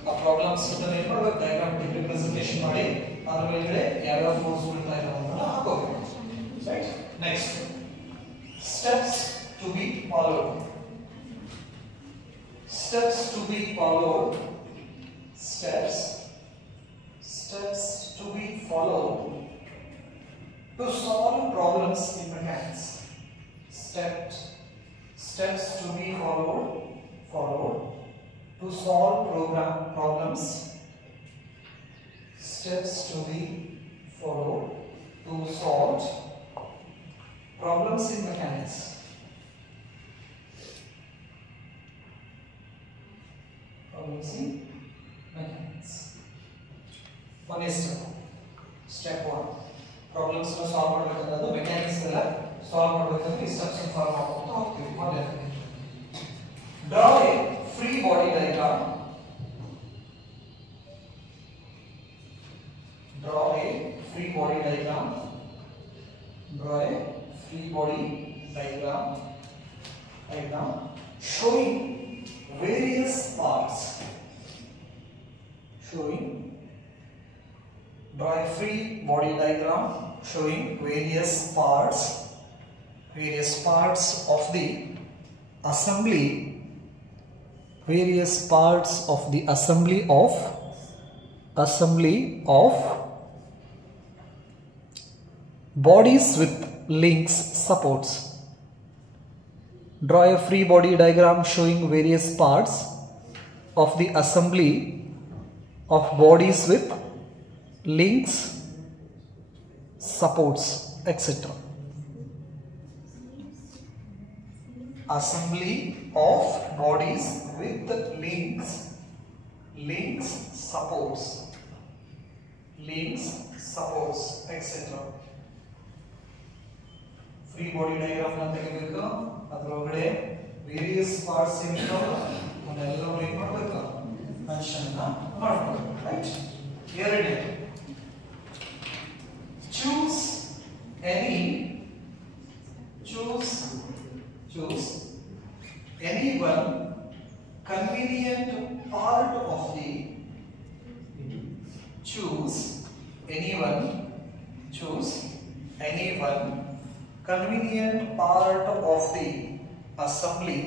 ಆ ಪ್ರಾಬ್ಲಮ್ಸ್ ಏನ್ ಮಾಡಬೇಕು, ಡಯಾಗ್ರಾಮೆಟಿಕ್ ರಿಪ್ರೆಸೆಂಟೇಷನ್ ಮಾಡಿ ಅದರ ಮೇಲೆ ಯಾವ್ಯಾವ ಫೋರ್ಸ್ ಬೀಳ್ತಾ ಇದಾವೆ ಅಂತ ಹಾಕೋಬೇಕು. Right? Next, steps to be followed. Steps to be followed. Steps to be followed to solve problems in mechanics. Steps to be followed to solve problems. Steps to be followed to solve problems in mechanics. Problems in mechanics. One is step 1. Problems solve ಮಾಡಬೇಕಂದ್ರೆ mechanics ಎಲ್ಲ solve ಮಾಡಬೇಕಂದ್ರೆ steps follow ಮಾಡ್ತಾ ಹೋಗ್ತೀವಿ. ಮೊದಲನೇ draw a free body diagram. Draw a free body diagram. Draw a free body diagram showing various parts. Draw a free body diagram showing various parts of the assembly. Various parts of the assembly of bodies with links supports. Draw a free body diagram showing various parts of the assembly of bodies with links, supports, etc. Assembly of bodies with links, supports, etc. Free body diagram na ತೆಗೆಯಬೇಕು. ಅದರೊಳಗಡೆ various parts ಏನಿದಾವಲ್ಲ ಅವನ್ನೆಲ್ಲ ಏನು ಮಾಡಬೇಕು, mention ಮಾಡಬೇಕು. Right, ಎರಡನೇ choose any one convenient part of the convenient part of the assembly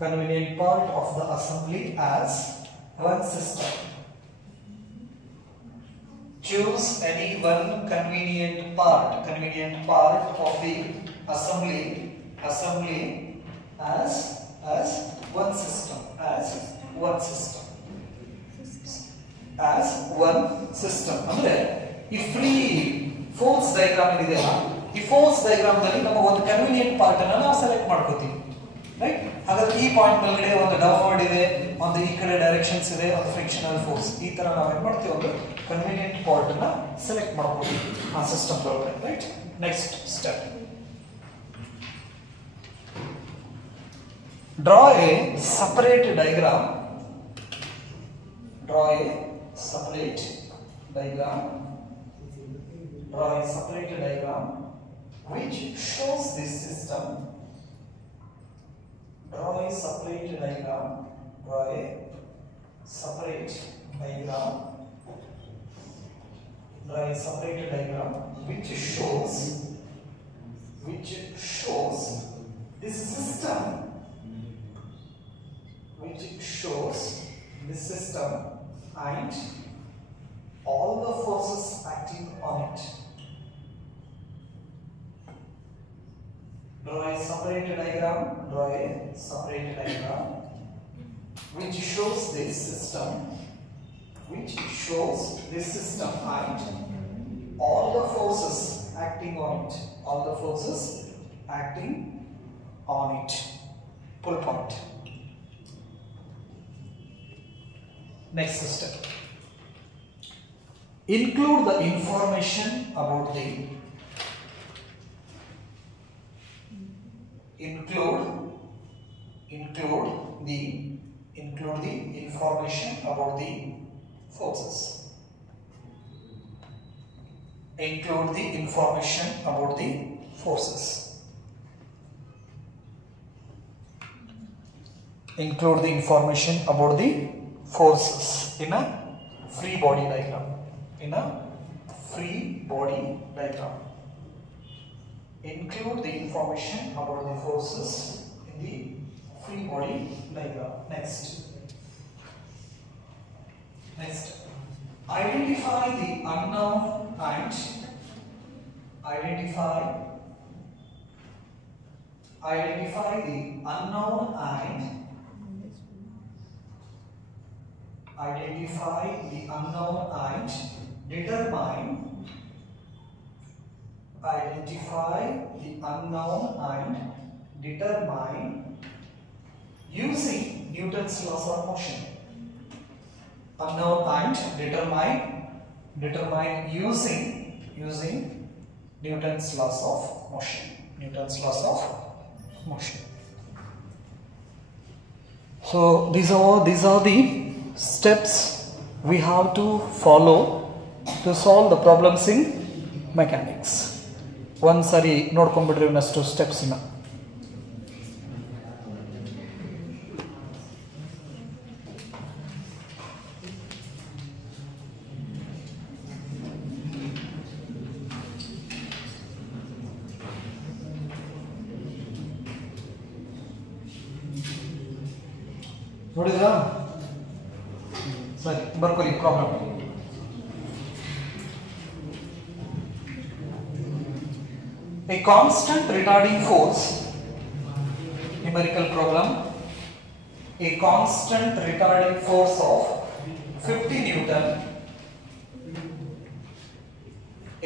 convenient part of the assembly as one system. Choose any one convenient part of the assembly as one system. ಅಂದ್ರೆ ಈ free force diagram ಇದೆಯಲ್ಲ, ಈ force diagram ನಲ್ಲಿ ನಮಗೆ ಒಂದು convenient part ಅನ್ನು ನಾವು select ಮಾಡ್ಕೋತೀವಿ. ರೈಟ್, ಹಾಗಾದ್ರೆ ಈ ಪಾಯಿಂಟ್ ಮೇಲ್ಗಡೆ ಒಂದು ಡೌನ್ವರ್ಡ್ ಇದೆ, ಒಂದು ಈ ಕಡೆ ಡೈರೆಕ್ಷನ್ಸ್ ಇದೆ, ಒಂದು ಫ್ರಿಕ್ಷನಲ್ ಫೋರ್ಸ್. ಈ ತರ ನಾವು ಏನು ಮಾಡ್ತೀವಿ, ಒಂದು ಕನ್ವೀನಿಯಂಟ್ ಪಾರ್ಟ್ ಅನ್ನ ಸೆಲೆಕ್ಟ್ ಮಾಡ್ಕೋತೀವಿ ಆ ಸಿಸ್ಟಮ್ ಒಳಗಡೆ. Right, next step, draw A separate diagram. Draw a separate diagram which shows this system. Draw a separate diagram which shows this system, and all the forces acting on it. Draw a separate diagram which shows this system and all the forces acting on it. Pull point. Next step, include the information about the information about the forces. Include the information about the forces. Include the information about the forces in a free body diagram. free body diagram. Include the information about the forces in the free body diagram. Next, identify the unknown and identify the unknown and determine using Newton's laws of motion. Unknown and determine using Newton's laws of motion. So these are the steps we have to follow to solve the problems in mechanics. One sari ನೋಡ್ಕೊಂಡ್ಬಿಡ್ರಿ ಇನ್ನಷ್ಟು steps ನ. ನೋಡಿದ್ರಾ? ಸರಿ, ಬರ್ಕೊಳ್ಳಿ problem. A constant retarding force, numerical problem, a constant retarding force of 50 Newton,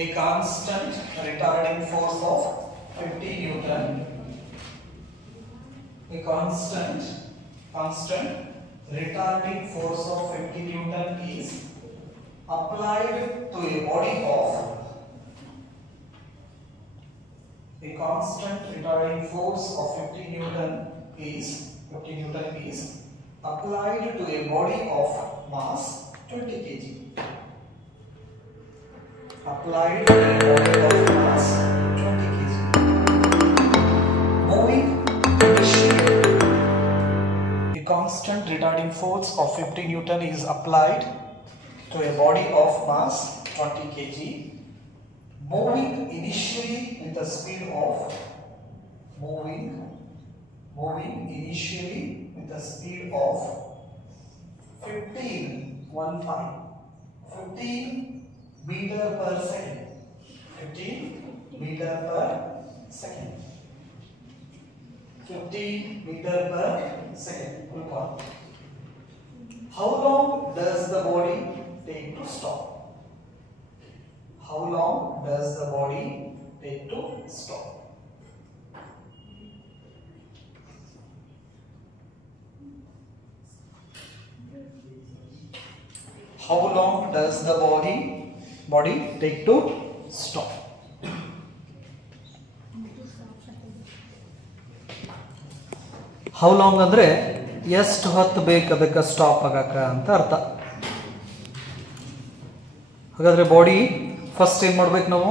a constant retarding force of 50 Newton, a constant retarding force of 50 Newton is applied to a body of a constant retarding force of 50 Newton is applied to a body of mass 20 kg. Applied to a body of mass 20 kg. Moving initially, a constant retarding force of 50 Newton is applied to a body of mass 20 kg. Moving initially with the speed of 15 meter per second. 15 meter per second. How long does the body take to stop? How long does the body take to stop? How long does the body take to stop? How long ಅಂದ್ರೆ ಎಷ್ಟು ಹೊತ್ತು ಬೇಕು ಅದಕ್ಕೆ stop ಆಗಕ ಅಂತ ಅರ್ಥ. ಹಾಗಾದ್ರೆ body first ಏನ್ ಮಾಡ್ಬೇಕು, ನಾವು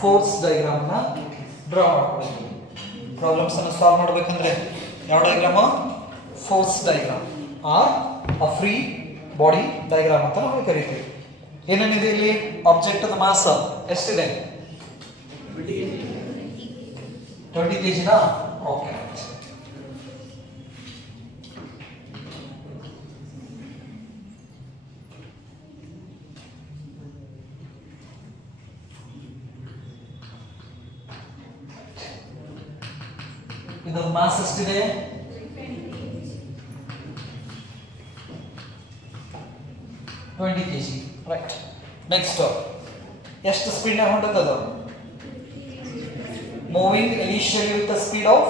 ಫೋರ್ಸ್ ಡಯಾಗ್ರಾಮ್ ನ ಡ್ರಾ ಮಾಡಬೇಕು. ಪ್ರಾಬ್ಲಮ್ಸ್ ಅನ್ನು ಸಾಲ್ವ್ ಮಾಡಬೇಕಂದ್ರೆ ಯಾವ ಡಯಾಗ್ರಾಮ್? ಫೋರ್ಸ್ ಡಯಾಗ್ರಾಮ್ ಆರ್ ಅ ಫ್ರೀ ಬಾಡಿ ಡಯಾಗ್ರಾಮ್ ಅಂತ ನಾವು ಕರಿತೀವಿ. ಏನೇನಿದೆ ಇಲ್ಲಿ? ಆಬ್ಜೆಕ್ಟ್ ದ ಮಾಸ್ ಎಷ್ಟಿದೆ? 20 kg ನಾ? ಓಕೆ. ಇದರ ಮಾಸ್ ಎಷ್ಟಿದೆ? 20 kg. ರೈಟ್. ನೆಕ್ಸ್ಟ್ ಎಷ್ಟು ಸ್ಪೀಡ್ ನ ಹೊಂಟದ? Moving initially with the speed of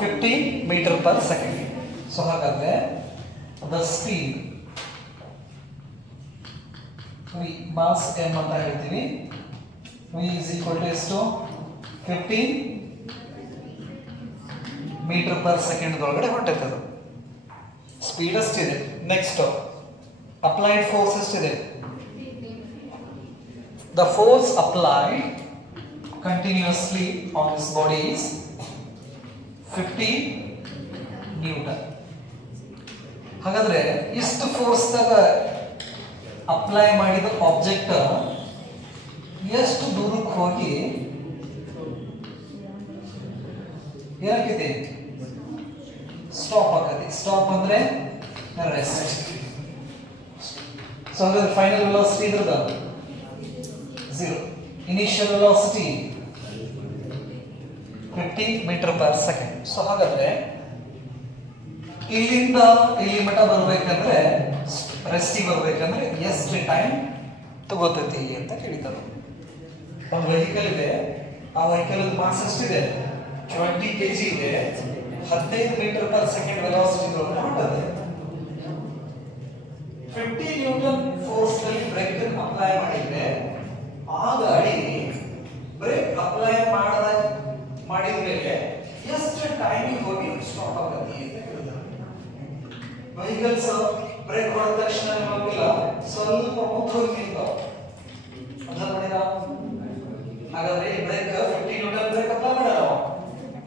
15 metre per second. So ಹಾಗಾದ್ರೆ ದ ಸ್ಪೀಡ್ ಮಾಸ್ m ಅಂತ ಹೇಳ್ತೀವಿ. v is equal to ಎಷ್ಟು? 15 ಮೀಟರ್ ಪರ್ ಸೆಕೆಂಡ್ ಒಳಗಡೆ ಹೊಂಟೈತದು. ಸ್ಪೀಡ್ ಅಷ್ಟಿದೆ. ನೆಕ್ಸ್ಟ್ ಅಪ್ಲೈಡ್ ಫೋರ್ಸ್ ಎಷ್ಟಿದೆ? The force applied continuously on this body is 50 Newton. ಹಾಗಾದ್ರೆ ಇಷ್ಟು force ದಾಗ apply ಮಾಡಿದ ಆಬ್ಜೆಕ್ಟ್ ಎಷ್ಟು ದೂರಕ್ಕೆ ಹೋಗಿ ಏನಾಗಿದೆ ಸ್ಟಾಪ್ ಆಗತ್ತೆ. ಸ್ಟಾಪ್ ಅಂದ್ರೆ ರೆಸ್ಟ್. ಸೊ ಹಾಗಾದ್ರೆ ಫೈನಲ್ ವೆಲಾಸಿಟಿ ಇದ್ರದ 0. Initial velocity 50 metre per second. So ಹಾಗಾದ್ರೆ ಇಲ್ಲಿಂದ ಇಲ್ಲಿ ಮಟ್ಟ ಬರ್ಬೇಕಂದ್ರೆ ರೆಸ್ಟಿಗೆ ಬರ್ಬೇಕಂದ್ರೆ ಎಷ್ಟು ಟೈಮ್ ತಗೋತೈತಿ ಅಂತ ಕೇಳಿದ್ದಾರೆ. ಒಂದು ವೆಹಿಕಲ್ ಇದೆ, ಆ ವೆಹಿಕಲ್ ಮಾಸ್ ಎಷ್ಟಿದೆ 20 kg ಇದೆ, 15 ಮೀಟರ್ ಪರ್ ಸೆಕೆಂಡ್ ವೆಲಾಸಿಟಿ ಹೊರಟದೆ. 50 ನ್ಯೂಟನ್ ಫೋರ್ಸ್ ನಲ್ಲಿ ಬ್ರೇಕ್ ಅಪ್ಲೈ ಮಾಡಿದ್ರೆ ಆ ಗಾಡಿ ಬ್ರೇಕ್ ಅಪ್ಲೈ ಮಾಡಿದ ಮೇಲೆ ಎಷ್ಟು ಟೈಮಿಗೆ ಹೋಗಿ ಸ್ಟಾಪ್ ಆಗುತ್ತೆ ಅಂತ ಕೇಳಿದ್ದಾರೆ. ವೆಹಿಕಲ್ಸ್ ಬ್ರೇಕ್ ಹೊಡೆದ ತಕ್ಷಣ ಹೋಗಿಲ್ಲ, ಸ್ವಲ್ಪ ಮುಂದೆ ಹೋಗಿ ನಿಂತಾವ. ಅರ್ಥ ಮಾಡಿರಾ? ಹಾಗಾದ್ರೆ ಬ್ರೇಕ್ 50 ನ್ಯೂಟನ್ ಬ್ರೇಕ್ ಅಪ್ಲೈ ಮಾಡ್ಯಾರ.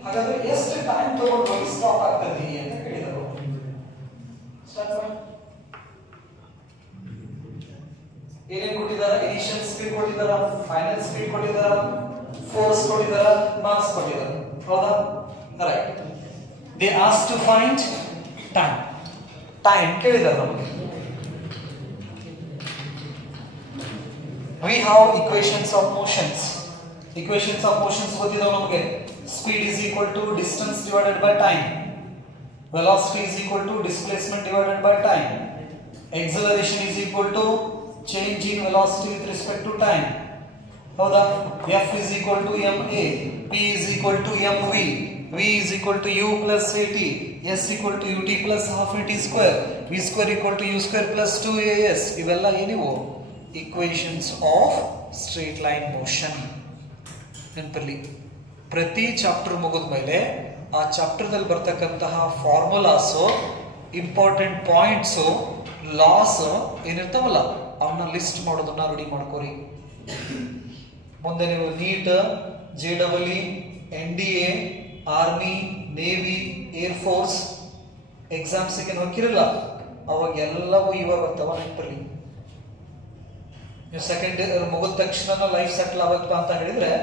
ಹಾಗಾದ್ರೆ ಎಷ್ಟು ಟೈಮ್ ತಗೊಂಡು ಹೋಗಿ ಸ್ಟಾಪ್ ಆಗ್ತದೆ ಅಂತ ಕೇಳಿದರು. ಏನೇನು ಕೊಟ್ಟಿದ್ದಾರೆ? ಇನಿಷಿಯಲ್ ಸ್ಪೀಡ್ ಕೊಟ್ಟಿದ್ದಾರೆ, ಫೈನಲ್ ಸ್ಪೀಡ್ ಕೊಟ್ಟಿದ್ದಾರೆ, ಫೋರ್ಸ್ ಕೊಟ್ಟಿದ್ದಾರೆ, ಮಾಸ್ ಕೊಟ್ಟಿದ್ದಾರೆ. ಹೌದಾ? Right. They ask to find time. Time ಕೇಳಿದ್ದಾರೆ ನಮಗೆ. We have equations of motions. Equations of motions ಗೊತ್ತಿದಾವೆ ನಮಗೆ. Speed is equal to distance divided by time. Velocity is equal to displacement divided by time. Acceleration is equal to change in velocity with respect to time. ಹೌದಾ? F is equal to ma, P is equal to mv, V is equal to u plus at, S equal to ut plus half at square, V square equal to u square plus 2as. ಇವೆಲ್ಲ ಏನಿವು? Equations of straight line motion. ನೆನಪಲ್ಲಿ ಪ್ರತಿ chapter ಮುಗಿದ ಮೇಲೆ ಆ ಚಾಪ್ಟರ್ದಲ್ಲಿ ಬರ್ತಕ್ಕಂತಹ formulas, important points, laws ಏನಿರ್ತಾವಲ್ಲ ಅವನ್ನ ಲಿಸ್ಟ್ ಮಾಡೋದನ್ನ ರೆಡಿ ಮಾಡ್ಕೋರಿ. ಮುಂದೆ ನೀವು NEET, JEE, NDA, army, navy, air force ಎಕ್ಸಾಮ್ಸಿಗೆ ಹೋಗಿರಲ್ಲ, ಅವಾಗ ಎಲ್ಲವೂ ಇವಾಗ ಬರ್ತಾವ. ನೆನಪಲ್ಲಿ ನೀವು ಸೆಕೆಂಡ್ ಇಯರ್ ಮುಗಿದ ತಕ್ಷಣ ಲೈಫ್ ಸೆಟ್ಲ್ ಆಗತ್ತಪ್ಪ ಅಂತ ಹೇಳಿದ್ರೆ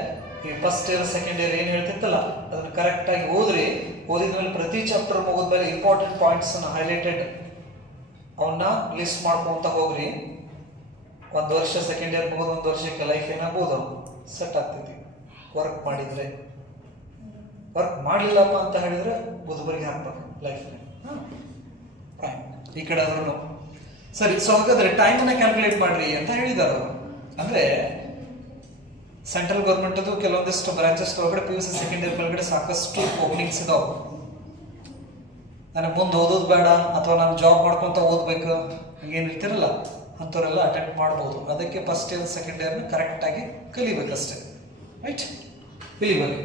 ಈ ಫಸ್ಟ್ ಇಯರ್ ಸೆಕೆಂಡ್ ಇಯರ್ ಏನ್ ಹೇಳ್ತಿತ್ತಲ್ಲ ಅದನ್ನ ಕರೆಕ್ಟ್ ಆಗಿ ಓದ್ರಿ. ಓದಿದ್ಮೇಲೆ ಪ್ರತಿ ಚಾಪ್ಟರ್ ಮುಗಿದ್ಮೇಲೆ ಇಂಪಾರ್ಟೆಂಟ್ ಪಾಯಿಂಟ್ಸ್ ಹೈಲೈಟೆಡ್ ಅವನ್ನ ಲಿಸ್ಟ್ ಮಾಡ್ಕೊಂತ ಹೋಗ್ರಿ. ಒಂದು ವರ್ಷ ಸೆಕೆಂಡ್ ಇಯರ್ ಮುಗಿದ ಒಂದು ವರ್ಷಕ್ಕೆ ಲೈಫ್ ಏನಾಗ್ಬೋದು ಸೆಟ್ ಆಗ್ತೈತಿ. ವರ್ಕ್ ಮಾಡಿದ್ರೆ. ವರ್ಕ್ ಮಾಡಲಿಲ್ಲಪ್ಪ ಅಂತ ಹೇಳಿದ್ರೆ ಬುಧಬರಿಗೆ ಹಾಕ್ಬೇಕು ಲೈಫ್. ಈ ಕಡೆ ಆದ್ರೂ ಸರಿ. ಸೊ ಹಾಗಾದ್ರೆ ಟೈಮ್ ಅನ್ನ ಕ್ಯಾಲ್ಕುಲೇಟ್ ಮಾಡ್ರಿ ಅಂತ ಹೇಳಿದಾರ. ಅಂದ್ರೆ ಸೆಂಟ್ರಲ್ ಗೌರ್ಮೆಂಟ್ ಅದು ಕೆಲವೊಂದಿಷ್ಟು ಬ್ರಾಂಚಸ್ ಒಳಗಡೆ PUC ಸೆಕೆಂಡ್ ಇಯರ್ ಒಳಗಡೆ ಸಾಕಷ್ಟು ಓಪನಿಂಗ್ಸ್ ಇದಾವ. ನನಗೆ ಮುಂದೆ ಓದೋದು ಬೇಡ ಅಥವಾ ನಾನು ಜಾಬ್ ಮಾಡ್ಕೊಂತ ಓದ್ಬೇಕು ಏನಿರ್ತಿರಲ್ಲ ಅಂಥವರೆಲ್ಲ ಅಟೆಂಡ್ ಮಾಡ್ಬೋದು. ಅದಕ್ಕೆ ಫಸ್ಟ್ ಇಯರ್ ಸೆಕೆಂಡ್ ಇಯರ್ನ ಕರೆಕ್ಟ್ ಆಗಿ ಕಲಿಬೇಕಷ್ಟೇ. ರೈಟ್? ಕಲಿಬೇಕು.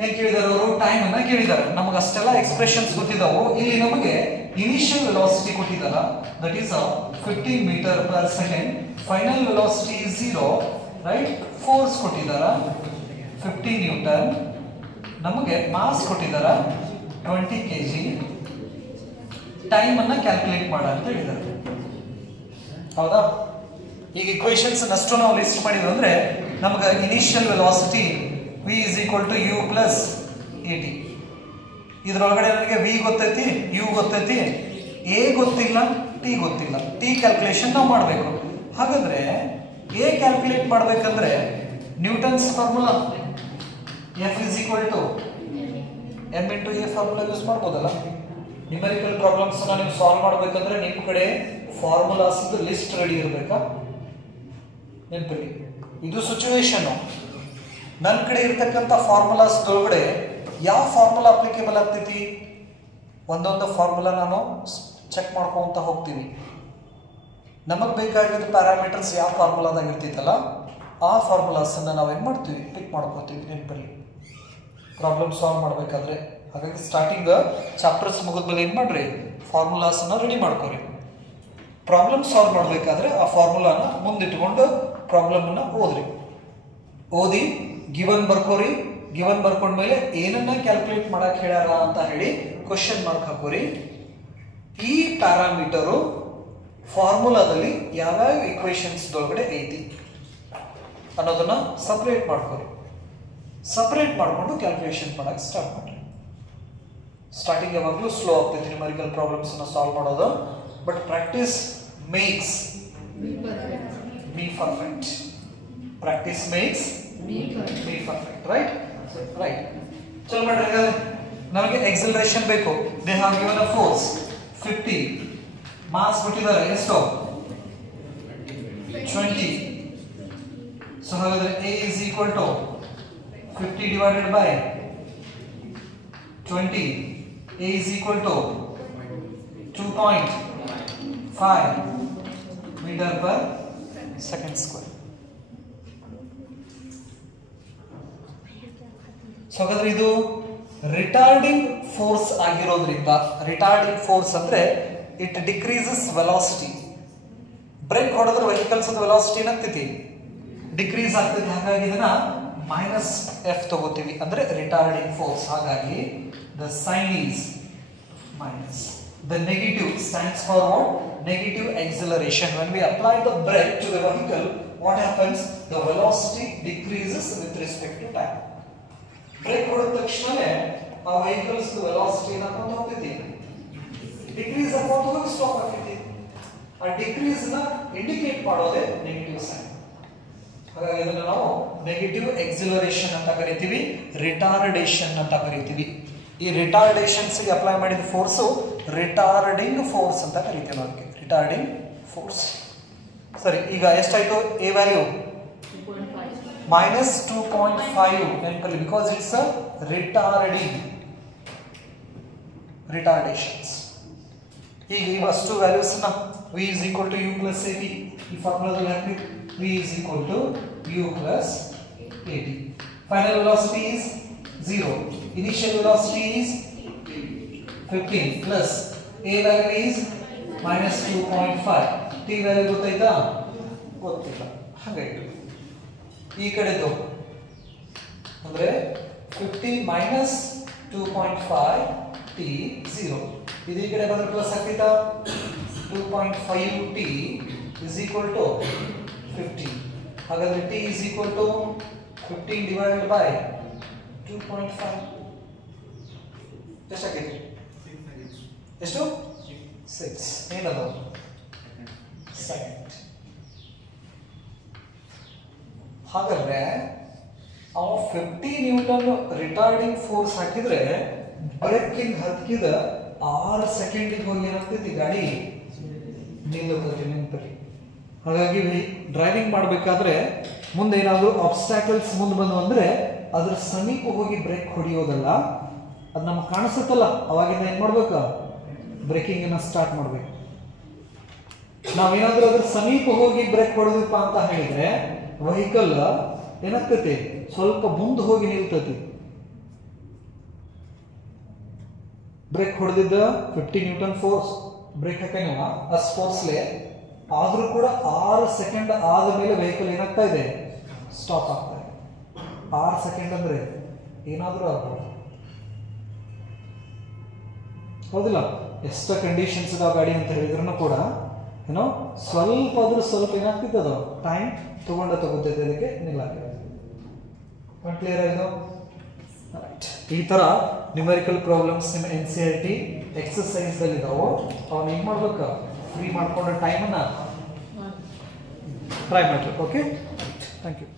ಏನ್ ಕೇಳಿದಾರೆ ಅವರು? ಟೈಮ್ ಅನ್ನ ಕೇಳಿದ್ದಾರೆ. ನಮಗೆ ಅಷ್ಟೆಲ್ಲ ಎಕ್ಸ್ಪ್ರೆಷನ್ಸ್ ಗೊತ್ತಿದ್ದಾವು. ಇಲ್ಲಿ ನಮಗೆ ಇನಿಷಿಯಲ್ ವೆಲಾಸಿಟಿ ಕೊಟ್ಟಿದ್ದಾರ, that is 50 metre per second. Final velocity is 0. Right? Force ಕೊಟ್ಟಿದ್ದಾರ 50 ನ್ಯೂಟನ್. ನಮಗೆ ಮಾಸ್ ಕೊಟ್ಟಿದ್ದಾರ 20 kg. ಟೈಮ್ ಅನ್ನ ಕ್ಯಾಲ್ಕುಲೇಟ್ ಮಾಡ ಅಂತ ಹೇಳಿದ್ದಾರೆ. ಹೌದಾ? ಈಗ ಇಕ್ವೇಶನ್ಸ್ ಅಷ್ಟು ನಾವು ಲಿಸ್ಟ್ ಮಾಡಿದ್ವಿ ಅಂದ್ರೆ ನಮಗೆ initial velocity v is equal to u plus at. ಇದರೊಳಗಡೆ ನನಗೆ v ಗೊತ್ತೈತಿ, u ಗೊತ್ತೈತಿ, a ಗೊತ್ತಿಲ್ಲ, t ಗೊತ್ತಿಲ್ಲ. t ಕ್ಯಾಲ್ಕುಲೇಷನ್ ನಾವು ಮಾಡಬೇಕು. ಹಾಗಾದ್ರೆ a ಕ್ಯಾಲ್ಕುಲೇಟ್ ಮಾಡಬೇಕಂದ್ರೆ Newton's formula F is equal to m into a formula use ಮಾಡ್ಬೋದಲ್ಲ. ನ್ಯೂಮೆರಿಕಲ್ ಪ್ರಾಬ್ಲಮ್ಸ್ ನೀವು ಸಾಲ್ವ್ ಮಾಡಬೇಕಂದ್ರೆ ನಿಮ್ಮ ಕಡೆ ಫಾರ್ಮುಲಾಸ್ ಲಿಸ್ಟ್ ರೆಡಿ ಇರಬೇಕಾ? ನೆನಪಿಡಿ, ಇದು ಸಿಚುವೇಶನ್. ನನ್ನ ಕಡೆ ಇರ್ತಕ್ಕಂಥ ಫಾರ್ಮುಲಾಸ್ ಒಳಗಡೆ ಯಾವ ಫಾರ್ಮುಲಾ ಅಪ್ಲಿಕೇಬಲ್ ಆಗ್ತೈತಿ, ಒಂದೊಂದು ಫಾರ್ಮುಲಾ ನಾನು ಚೆಕ್ ಮಾಡ್ಕೊಂತ ಹೋಗ್ತೀನಿ. ನಮಗೆ ಬೇಕಾಗಿದ್ದ ಪ್ಯಾರಾಮೀಟರ್ಸ್ ಯಾವ ಫಾರ್ಮುಲಾದಾಗ ಇರ್ತೈತಲ್ಲ ಆ ಫಾರ್ಮುಲಾಸನ್ನು ನಾವು ಏನು ಮಾಡ್ತೀವಿ, ಪಿಕ್ ಮಾಡ್ಕೋತೀವಿ. ನೆನಪಲ್ಲಿ ಪ್ರಾಬ್ಲಮ್ ಸಾಲ್ವ್ ಮಾಡಬೇಕಾದ್ರೆ. ಹಾಗಾಗಿ ಸ್ಟಾರ್ಟಿಂಗ್ ಚಾಪ್ಟರ್ಸ್ ಮುಗಿದ್ಮೇಲೆ ಏನು ಮಾಡ್ರಿ, ಫಾರ್ಮುಲಾಸನ್ನು ರೆಡಿ ಮಾಡ್ಕೊರಿ. ಪ್ರಾಬ್ಲಮ್ ಸಾಲ್ವ್ ಮಾಡಬೇಕಾದ್ರೆ ಆ ಫಾರ್ಮುಲಾನ ಮುಂದಿಟ್ಕೊಂಡು ಪ್ರಾಬ್ಲಮನ್ನು ಓದ್ರಿ. ಓದಿ ಗಿವನ್ ಬರ್ಕೋರಿ. ಗಿವನ್ ಬರ್ಕೊಂಡ್ಮೇಲೆ ಏನನ್ನ ಕ್ಯಾಲ್ಕುಲೇಟ್ ಮಾಡಕ್ ಹೇಳ್ಯಾರ ಅಂತ ಹೇಳಿ ಕ್ವಶನ್ ಮಾರ್ಕ್ ಹಾಕೋರಿ. ಈ ಪ್ಯಾರಾಮೀಟರು ಫಾರ್ಮುಲಾದಲ್ಲಿ ಯಾವ್ಯಾವ ಇಕ್ವೇಶನ್ಸ್ ಒಳಗಡೆ ಐತಿ ಅನ್ನೋದನ್ನ ಸಪರೇಟ್ ಮಾಡ್ಕೊಳ್ಳಿ. ಸಪರೇಟ್ ಮಾಡಿಕೊಂಡು ಕ್ಯಾಲ್ಕುಲೇಷನ್ ಮಾಡಕ್ಕೆ ಸ್ಟಾರ್ಟ್ ಮಾಡಿ. ಸ್ಟಾರ್ಟಿಂಗ್ ಯಾವಾಗಲೂ ಸ್ಲೋ ಆಗ್ತೈತಿ ನ್ಯೂಮರಿಕಲ್ ಪ್ರಾಬ್ಲಮ್ಸ್ ಅನ್ನ ಸಾಲ್ವ್ ಮಾಡೋದು, but practice makes me perfect. Practice makes me perfect. Right? Right. चलो मैं ड्रैगन नಮಗೆ acceleration ಬೇಕು. They have given a force 50. Mass ಕೊಟ್ಟಿದ್ದಾರೆ ಎಷ್ಟು? 20. So ಹಾಗಾದ್ರೆ A is equal to 50 divided by 20. A is equal to 2.5 meter per second square. So ಹಾಗಾದ್ರೆ ಇದು retarding force ಆಗಿರೋದ್ರಿಂದ, retarding force ಅಂದ್ರೆ ಇಟ್ ಡಿಕ್ರೀಸಸ್ ವೆಲಾಸಿಟಿ. ಬ್ರೇಕ್ ಹೊಡೆದ್ರೆ vehicles velocity ಏನಾಗ್ತೈತಿ? Decrease ಆಗ್ತೈತಿ. ಹಾಗಾಗಿ ಇದನ್ನ -f ತಗೋತೀವಿ, ಅಂದ್ರೆ ರಿಟಾರ್ಡಿಂಗ್ ಫೋರ್ಸ್. ಹಾಗಾಗಿ the sign is minus. The negative stands for what? Negative acceleration. When we apply the brake to the vehicle, what happens? The velocity decreases with respect to time. Brake ಹೊಡೆದ ತಕ್ಷಣವೇ ಆ vehicles velocity ಏನಾಗ್ತಾ ಹೋಗ್ತೈತಿ? Decrease ಆಗ್ತಾ ಹೋಗಿ stop ಆಗ್ತೈತಿ. ಆ decrease ನ indicate ಮಾಡೋದೇ ನೆಗೆಟಿವ್ ಸೈನ್. ಹಾಗಾಗಿ ಇದನ್ನ ನಾವು ನೆಗೆಟಿವ್ ಎಕ್ಸಿಲರೇಷನ್ ಅಂತ ಕರಿತೀವಿ, ರಿಟಾರ್ಡೇಷನ್ ಅಂತ ಕರಿತೀವಿ. ಈ ರಿಟಾರ್ಡೇಷನ್ಸ್ ಗೆ ಅಪ್ಲೈ ಮಾಡಿದ ಫೋರ್ಸ್ ರಿಟಾರ್ಡಿಂಗ್ ಫೋರ್ಸ್ ಅಂತ ಕರಿತೀವಿ ನಾವು. Retarding force. ಸರಿ, ಈಗ ಎಷ್ಟಾಯ್ತು? ಎ ವ್ಯಾಲ್ಯೂ -2.5 ನೆನಪಲ್ಲಿ, ಬಿಕಾಸ್ ಇಟ್ಸ್ ಅ ರಿಟಾರ್ಡೇಷನ್ಸ್. ಈಗ ಇವಷ್ಟು ವ್ಯಾಲ್ಯೂಸ್ ನ v is equal to u plus ab ಈ ಫಾರ್ಮುಲಾದಲ್ಲಿ ಹಾಕಿ v is equal to u plus ab. Final velocity is 0. Initial velocity is 15 plus a value is -2.5. t value ಗೊತ್ತಾಯ್ತಾ? ಗೊತ್ತಿಲ್ಲ. ಹಾಗಾಯ್ತು. ಈ ಕಡೆದು ಅಂದ್ರೆ 15 -2.5 t 0. ಇದು ಈ ಕಡೆ ಬಂದ್ರೆ ಪ್ಲಸ್ ಆಗ್ತೈತಾ? 2.5 t is equal to 15. ಹಾಗಾದ್ರೆ t is equal to 15 divided by 2.5 ಎಷ್ಟಾಗೈತಿ? ಎಷ್ಟು? 6. ಏನದು? ಸೆಕೆಂಡ್. ಹಾಗಾದ್ರೆ ಅವ 50 ನ್ಯೂಟನ್ ರಿಟಾರ್ಡಿಂಗ್ ಫೋರ್ಸ್ ಹಾಕಿದ್ರೆ ಬ್ರೇಕಿಂಗ್ ಹತ್ತಿದ 6 ಸೆಕೆಂಡಿಗೆ ಹೋಗಿ ಏನಾಗ್ತೈತಿ? ಗಾಡಿ ನಿಲ್ಲುತ್ತದೆ ನೆನಪಲ್ಲಿ. ಹಾಗಾಗಿ ಡ್ರೈವಿಂಗ್ ಮಾಡಬೇಕಾದ್ರೆ ಮುಂದೆ ಏನಾದರೂ ಆಬ್ಸ್ಟ್ಯಾಕಲ್ಸ್ ಮುಂದೆ ಬಂದು ಅಂದ್ರೆ ಅದ್ರ ಸಮೀಪ ಹೋಗಿ ಬ್ರೇಕ್ ಹೊಡೆಯೋದಲ್ಲ, ಅದು ನಮ್ಗೆ ಕಾಣಿಸುತ್ತಲ್ಲ, ಅವಾಗಿಂದ ಏನ್ ಮಾಡ್ಬೇಕು? ಬ್ರೇಕಿಂಗ್ ಅನ್ನ ಸ್ಟಾರ್ಟ್ ಮಾಡ್ಬೇಕು. ನಾವೇನಾದ್ರೂ ಅದ್ರ ಸಮೀಪ ಹೋಗಿ ಬ್ರೇಕ್ ಹೊಡೆದಪ್ಪ ಅಂತ ಹೇಳಿದ್ರೆ ವೆಹಿಕಲ್ ಏನಾಗ್ತೈತಿ? ಸ್ವಲ್ಪ ಮುಂದೆ ಹೋಗಿ ನಿಲ್ತೈತಿ. ಬ್ರೇಕ್ ಹೊಡೆದಿದ್ದ 50 ನ್ಯೂಟನ್ ಫೋರ್ಸ್ ಬ್ರೇಕ್ ಹಾಕೇನವ ಅಷ್ಟು ಫೋರ್ಸ್ಲೆ ಆದ್ರೂ ಕೂಡ 6 ಸೆಕೆಂಡ್ ಆದ ಮೇಲೆ ವೆಹಿಕಲ್ ಏನಾಗ್ತಾ ಇದೆ? ಸ್ಟಾಪ್ ಆಗ್ತಾ ಇದೆ. 6 ಸೆಕೆಂಡ್ ಅಂದ್ರೆ ಏನಾದ್ರೂ ಆಗ್ಬೋದು, ಹೌದಿಲ್ಲ? ಎಷ್ಟ ಕಂಡೀಷನ್ಸ್ ಇದಾವ ಗಾಡಿ ಅಂತ ಹೇಳಿದ್ರು ಕೂಡ ಏನೋ ಸ್ವಲ್ಪ ಆದ್ರೂ ಸ್ವಲ್ಪ ಏನಾಗ್ತಿತ್ತು, ಟೈಮ್ ತಗೋತೈತೆ, ಅದಕ್ಕೆ ನಿಲ್ಲಾಕಿರೋದು. ಕ್ಲಿಯರ್ ಆಯ್ತು? ಈ ತರ ನ್ಯೂಮೆರಿಕಲ್ ಪ್ರಾಬ್ಲಮ್ಸ್ ನಿಮ್ಮ NCERT ಎಕ್ಸರ್ಸೈಸ್ ಅಲ್ಲಿ ಇದಾವೆ. ಅವನ್ನ ಏನ್ ಮಾಡ್ಬೇಕು? ಫ್ರೀ ಮಾಡ್ಕೊಂಡ ಟೈಮನ್ನ ಟ್ರೈ ಮಾಡ್ಬೇಕು. Okay, thank you.